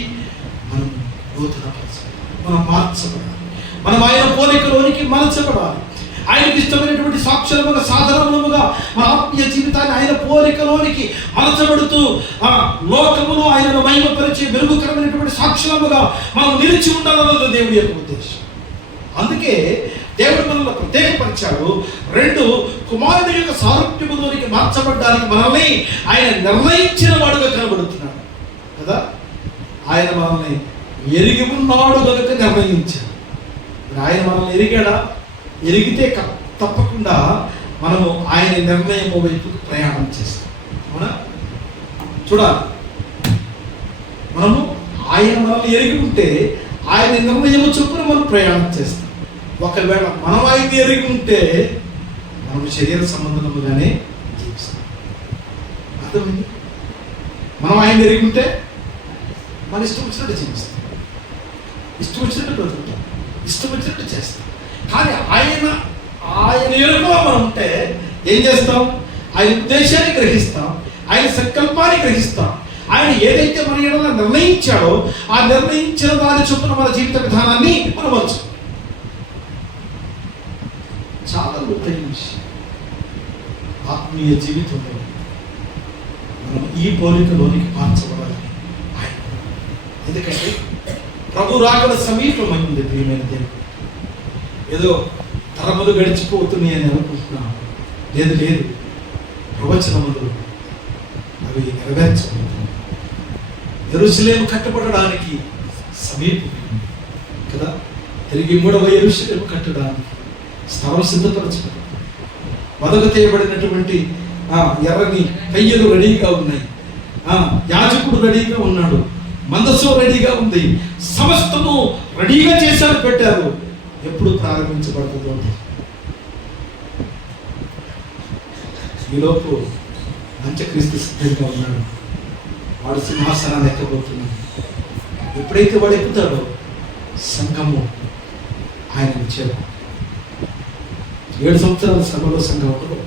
మనం నూతనపరచాలి, మనం మార్చబడాలి, మనం ఆయన పోలికలోనికి మలచబడాలి. ఆయనకి ఇష్టమైనటువంటి సాక్షరముగా సాధనములుగా మన ఆత్మీయ జీవితాన్ని ఆయన పోలికలోనికి మలచబడుతూ లోకములో ఆయనను మహిమపరిచే వెలుగుకరమైనటువంటి సాక్షరముగా మనం నిలిచి ఉండాలన్నది దేవుడి యొక్క ఉద్దేశం. అందుకే దేవుడు మనల్ని ప్రత్యేకపరిచాడు. 2, కుమారుడి యొక్క సారూప్యములోనికి మార్చబడ్డానికి మనల్ని ఆయన నిర్ణయించిన వాడుగా కనబడుతున్నాడు కదా. ఆయన మనల్ని ఎరిగి ఉన్నాడు కనుక నిర్ణయించాడు. ఆయన మనల్ని ఎరిగాడా? ఎరిగితే తప్పకుండా మనము ఆయన నిర్ణయము వైపుకు ప్రయాణం చేస్తాం. అవునా? చూడాలి, మనము ఆయన మనల్ని ఎరిగి ఉంటే ఆయన నిర్ణయము చొప్పున మనం ప్రయాణం చేస్తాం. ఒకవేళ మనం ఆయన్ని ఎరిగి ఉంటే మనం శరీర సంబంధముగానే జీవిస్తాం. అర్థమైంది? మనం ఆయన ఎరిగి ఉంటే మన ఇష్టం వచ్చినట్టు జీవిస్తాం, ఇష్టం వచ్చినట్టు బ్రతుకుతాం, ఇష్టం వచ్చినట్టు చేస్తాం. కానీ ఆయన ఎరుకలో మనం ఉంటే ఏం చేస్తాం? ఆయన ఉద్దేశాన్ని గ్రహిస్తాం, ఆయన సంకల్పాన్ని గ్రహిస్తాం. ఆయన ఏదైతే మన ఎడల నిర్ణయించాడో ఆ నిర్ణయించిన దాని చొప్పున మన జీవిత విధానాన్ని మనం వచ్చు. చాలా లోతైన విషయం. ఆత్మీయ జీవితంలో మనం ఈ పోలికలోనికి మార్చబడాలని ఆయన. ఎందుకంటే ప్రభు రాకడ సమీపమైంది. ప్రియమైన దేవుడు, ఏదో తరములు గడిచిపోతున్నాయి అని అనుకుంటున్నాం. లేదు, ప్రవచనములు అవి నెరవేర్చబడుతున్నాయి. యెరూషలేము కట్టబడడానికి సమీపం కదా. తిరిగి 3వ యెరూషలేము కట్టడానికి స్థలం సిద్ధపరచబడింది. మొదలు చేయబడినటువంటి ఎర్రని కయ్యలు రెడీగా ఉన్నాయి, యాజకుడు రెడీగా ఉన్నాడు, మందసం రెడీగా ఉంది, సమస్తము రెడీగా చేశారు, పెట్టారు. ఎప్పుడు ప్రారంభించబడుతుందో ఈలోపు అంత్యక్రీస్తు సిద్ధంగా ఉన్నాడు. వాడు సింహాసనాన్ని ఎక్కబోతున్నాడు. ఎప్పుడైతే వాడు ఎక్కుతాడో సంఘము ఆయన చేరు. 7 సంవత్సరాల శ్రమలో సంఘం ఉండదు.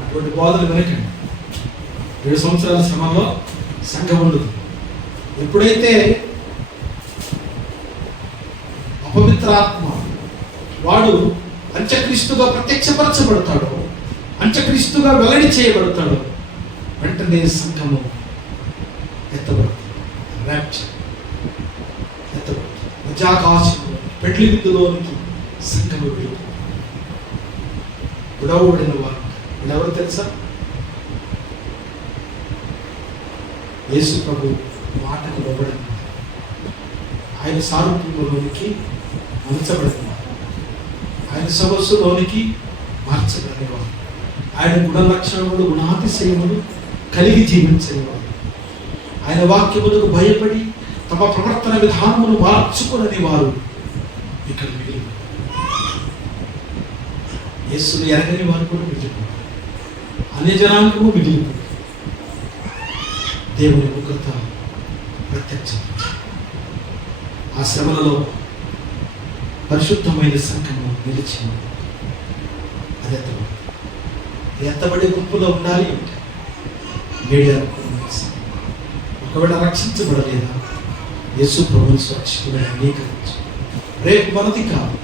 అటువంటి బోధలు వినకండి. 7 సంవత్సరాల శ్రమలో సంఘం ఉండదు. ఎప్పుడైతే అపవిత్రాత్మ వాడు అంత్యక్రీస్తుగా ప్రత్యక్షపరచబడతాడో, అంత్యక్రీస్తుగా వెల్లడి చేయబడతాడో, వెంటనే సంఘము ఎత్తబడుతుంది. ర్యాప్చర్ ఎత్తబడుతుంది. మధ్యాకాశంలో పెళ్లి విందులోనికి సంఘము వెళుతుంది. విడవబడిన వారు ఎవరు తెలుసా? యేసు ప్రభు మాటకు లోబడిన ఆయన సారూప్యంలోనికి మార్చబడిన, ఆయన సవస్సులోనికి మార్చబడినవారు, ఆయన గుణ లక్షణములు గుణాతిశయములు కలిగి జీవించేవారు, ఆయన వాక్యములకు భయపడి తమ ప్రవర్తన విధానమును మార్చుకునని వారు ఇక్కడ మిగిలి. యేసును ఎరగని వారు కూడా మిగిలిపోయారు. అన్య జనాంగము మిగిలిపోయారు. దేవుని ఉగ్రత ప్రత్యక్షం. ఆ శ్రమలలో పరిశుద్ధమైన సంఘము నిలిచింది. అది ఎత్తబడే గుంపులో ఉండాలి. మీడియా ఒకవేళ రక్షించబడలేదా యేసు ప్రభువుని సురక్షితుడై అంగీకరించు. రేపు మనది కాదు.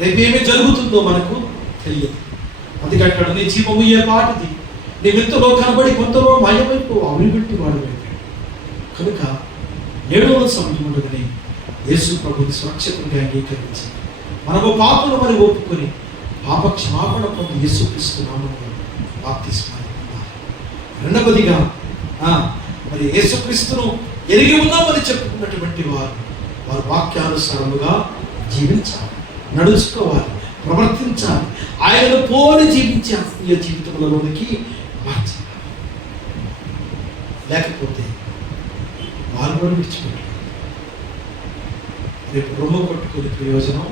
రేపేమి జరుగుతుందో మనకు తెలియదు. అందుకే అంటాడు, నీ జీవము ఏ పాటిది, నీ వింతలో కనబడి కొంతలో మాయమైపో అవిపెట్టి వాడు అయిపోయాడు. కనుక 7వ సమయం ఉండగానే యేసు ప్రభుని సురక్షితంగా అంగీకరించి మనము పాపను మరి ఒప్పుకొని పాప క్షమాపణ పొంది యేసుక్రీస్తు నామములో బాప్తిస్మాన్ని పొందాలి. రెండవదిగా మరి యేసుక్రీస్తును ఎరిగి ఉన్నామని చెప్పుకున్నటువంటి వారు వాక్యానుసారముగా జీవించాలి, నడుచుకోవాలి, ప్రవర్తించాలి. ఆయనను పోలి జీవించే ఆత్మీయ జీవితంలోనికి మార్చాలి. లేకపోతే వారు కూడా విడిచిపెట్టారు. రేపు రొమ్మ కొట్టుకునే ప్రయోజనం,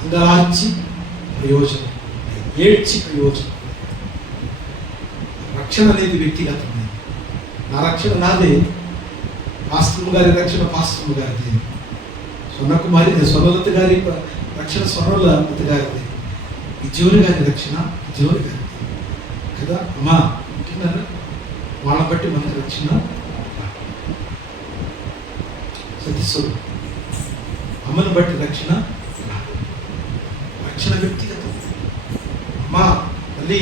అంగలార్చి ప్రయోజనం, ఏడ్చి ప్రయోజనం. రక్షణ అనేది వ్యక్తిగతమైనది. నా రక్షణ నాదే, పాస్టమ్ గారి రక్షణ పాస్టమ్ గారిది, స్వర్ణలత గారి రక్షణ స్వర్ణలత గారిది, విజయోని గారి రక్షణ విజయోని గారిది కదా అమ్మా. అంటున్నారా? వాళ్ళని బట్టి మనకి రక్షణ సతీశ్వరుడు, అమ్మను బట్టి రక్షణ వ్యక్తిగతం. అమ్మా తల్లి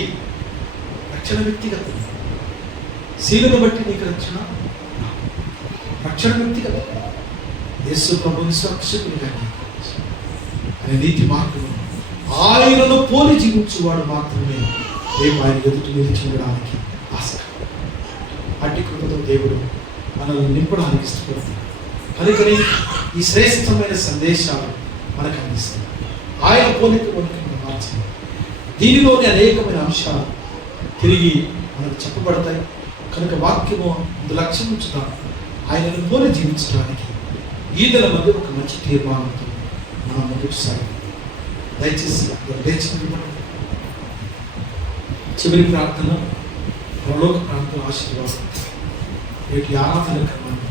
రక్షణ వ్యక్తిగతం. శీలను బట్టి నీకు రక్షణ వ్యక్తిగతం. యేసు ప్రభుని సురక్షితునిగా ఆయన నీతి మార్గం ఆయనను పోలి జీవించువాడు మాత్రమే రేపు ఆయన ఎదుటి నిలిచి ఉండడానికి ఆస్కారం. అట్టి కృపతో దేవుడు మనల్ని నింపడానికి ఇష్టపడుతున్నాడు. కనుకని ఈ శ్రేష్టమైన సందేశాలు మనకు అందిస్తాయి. ఆయన పోలిక మనకు మార్చాలి. దీనిలోని అనేకమైన అంశాలు తిరిగి మనకు చెప్పబడతాయి. కనుక వాక్యము ముందు లక్ష్యం ఉంచుతాం, ఆయనను పోలి జీవించడానికి ఈ నెల మధ్య ఒక మంచి తీర్మానంతో మనం ముందుకు సాగాలి. దయచేసి చివరి ప్రార్థన, పరలోక ప్రార్థన ఆశీర్వాదం. నేటి ఆరాధన క్రమాన్ని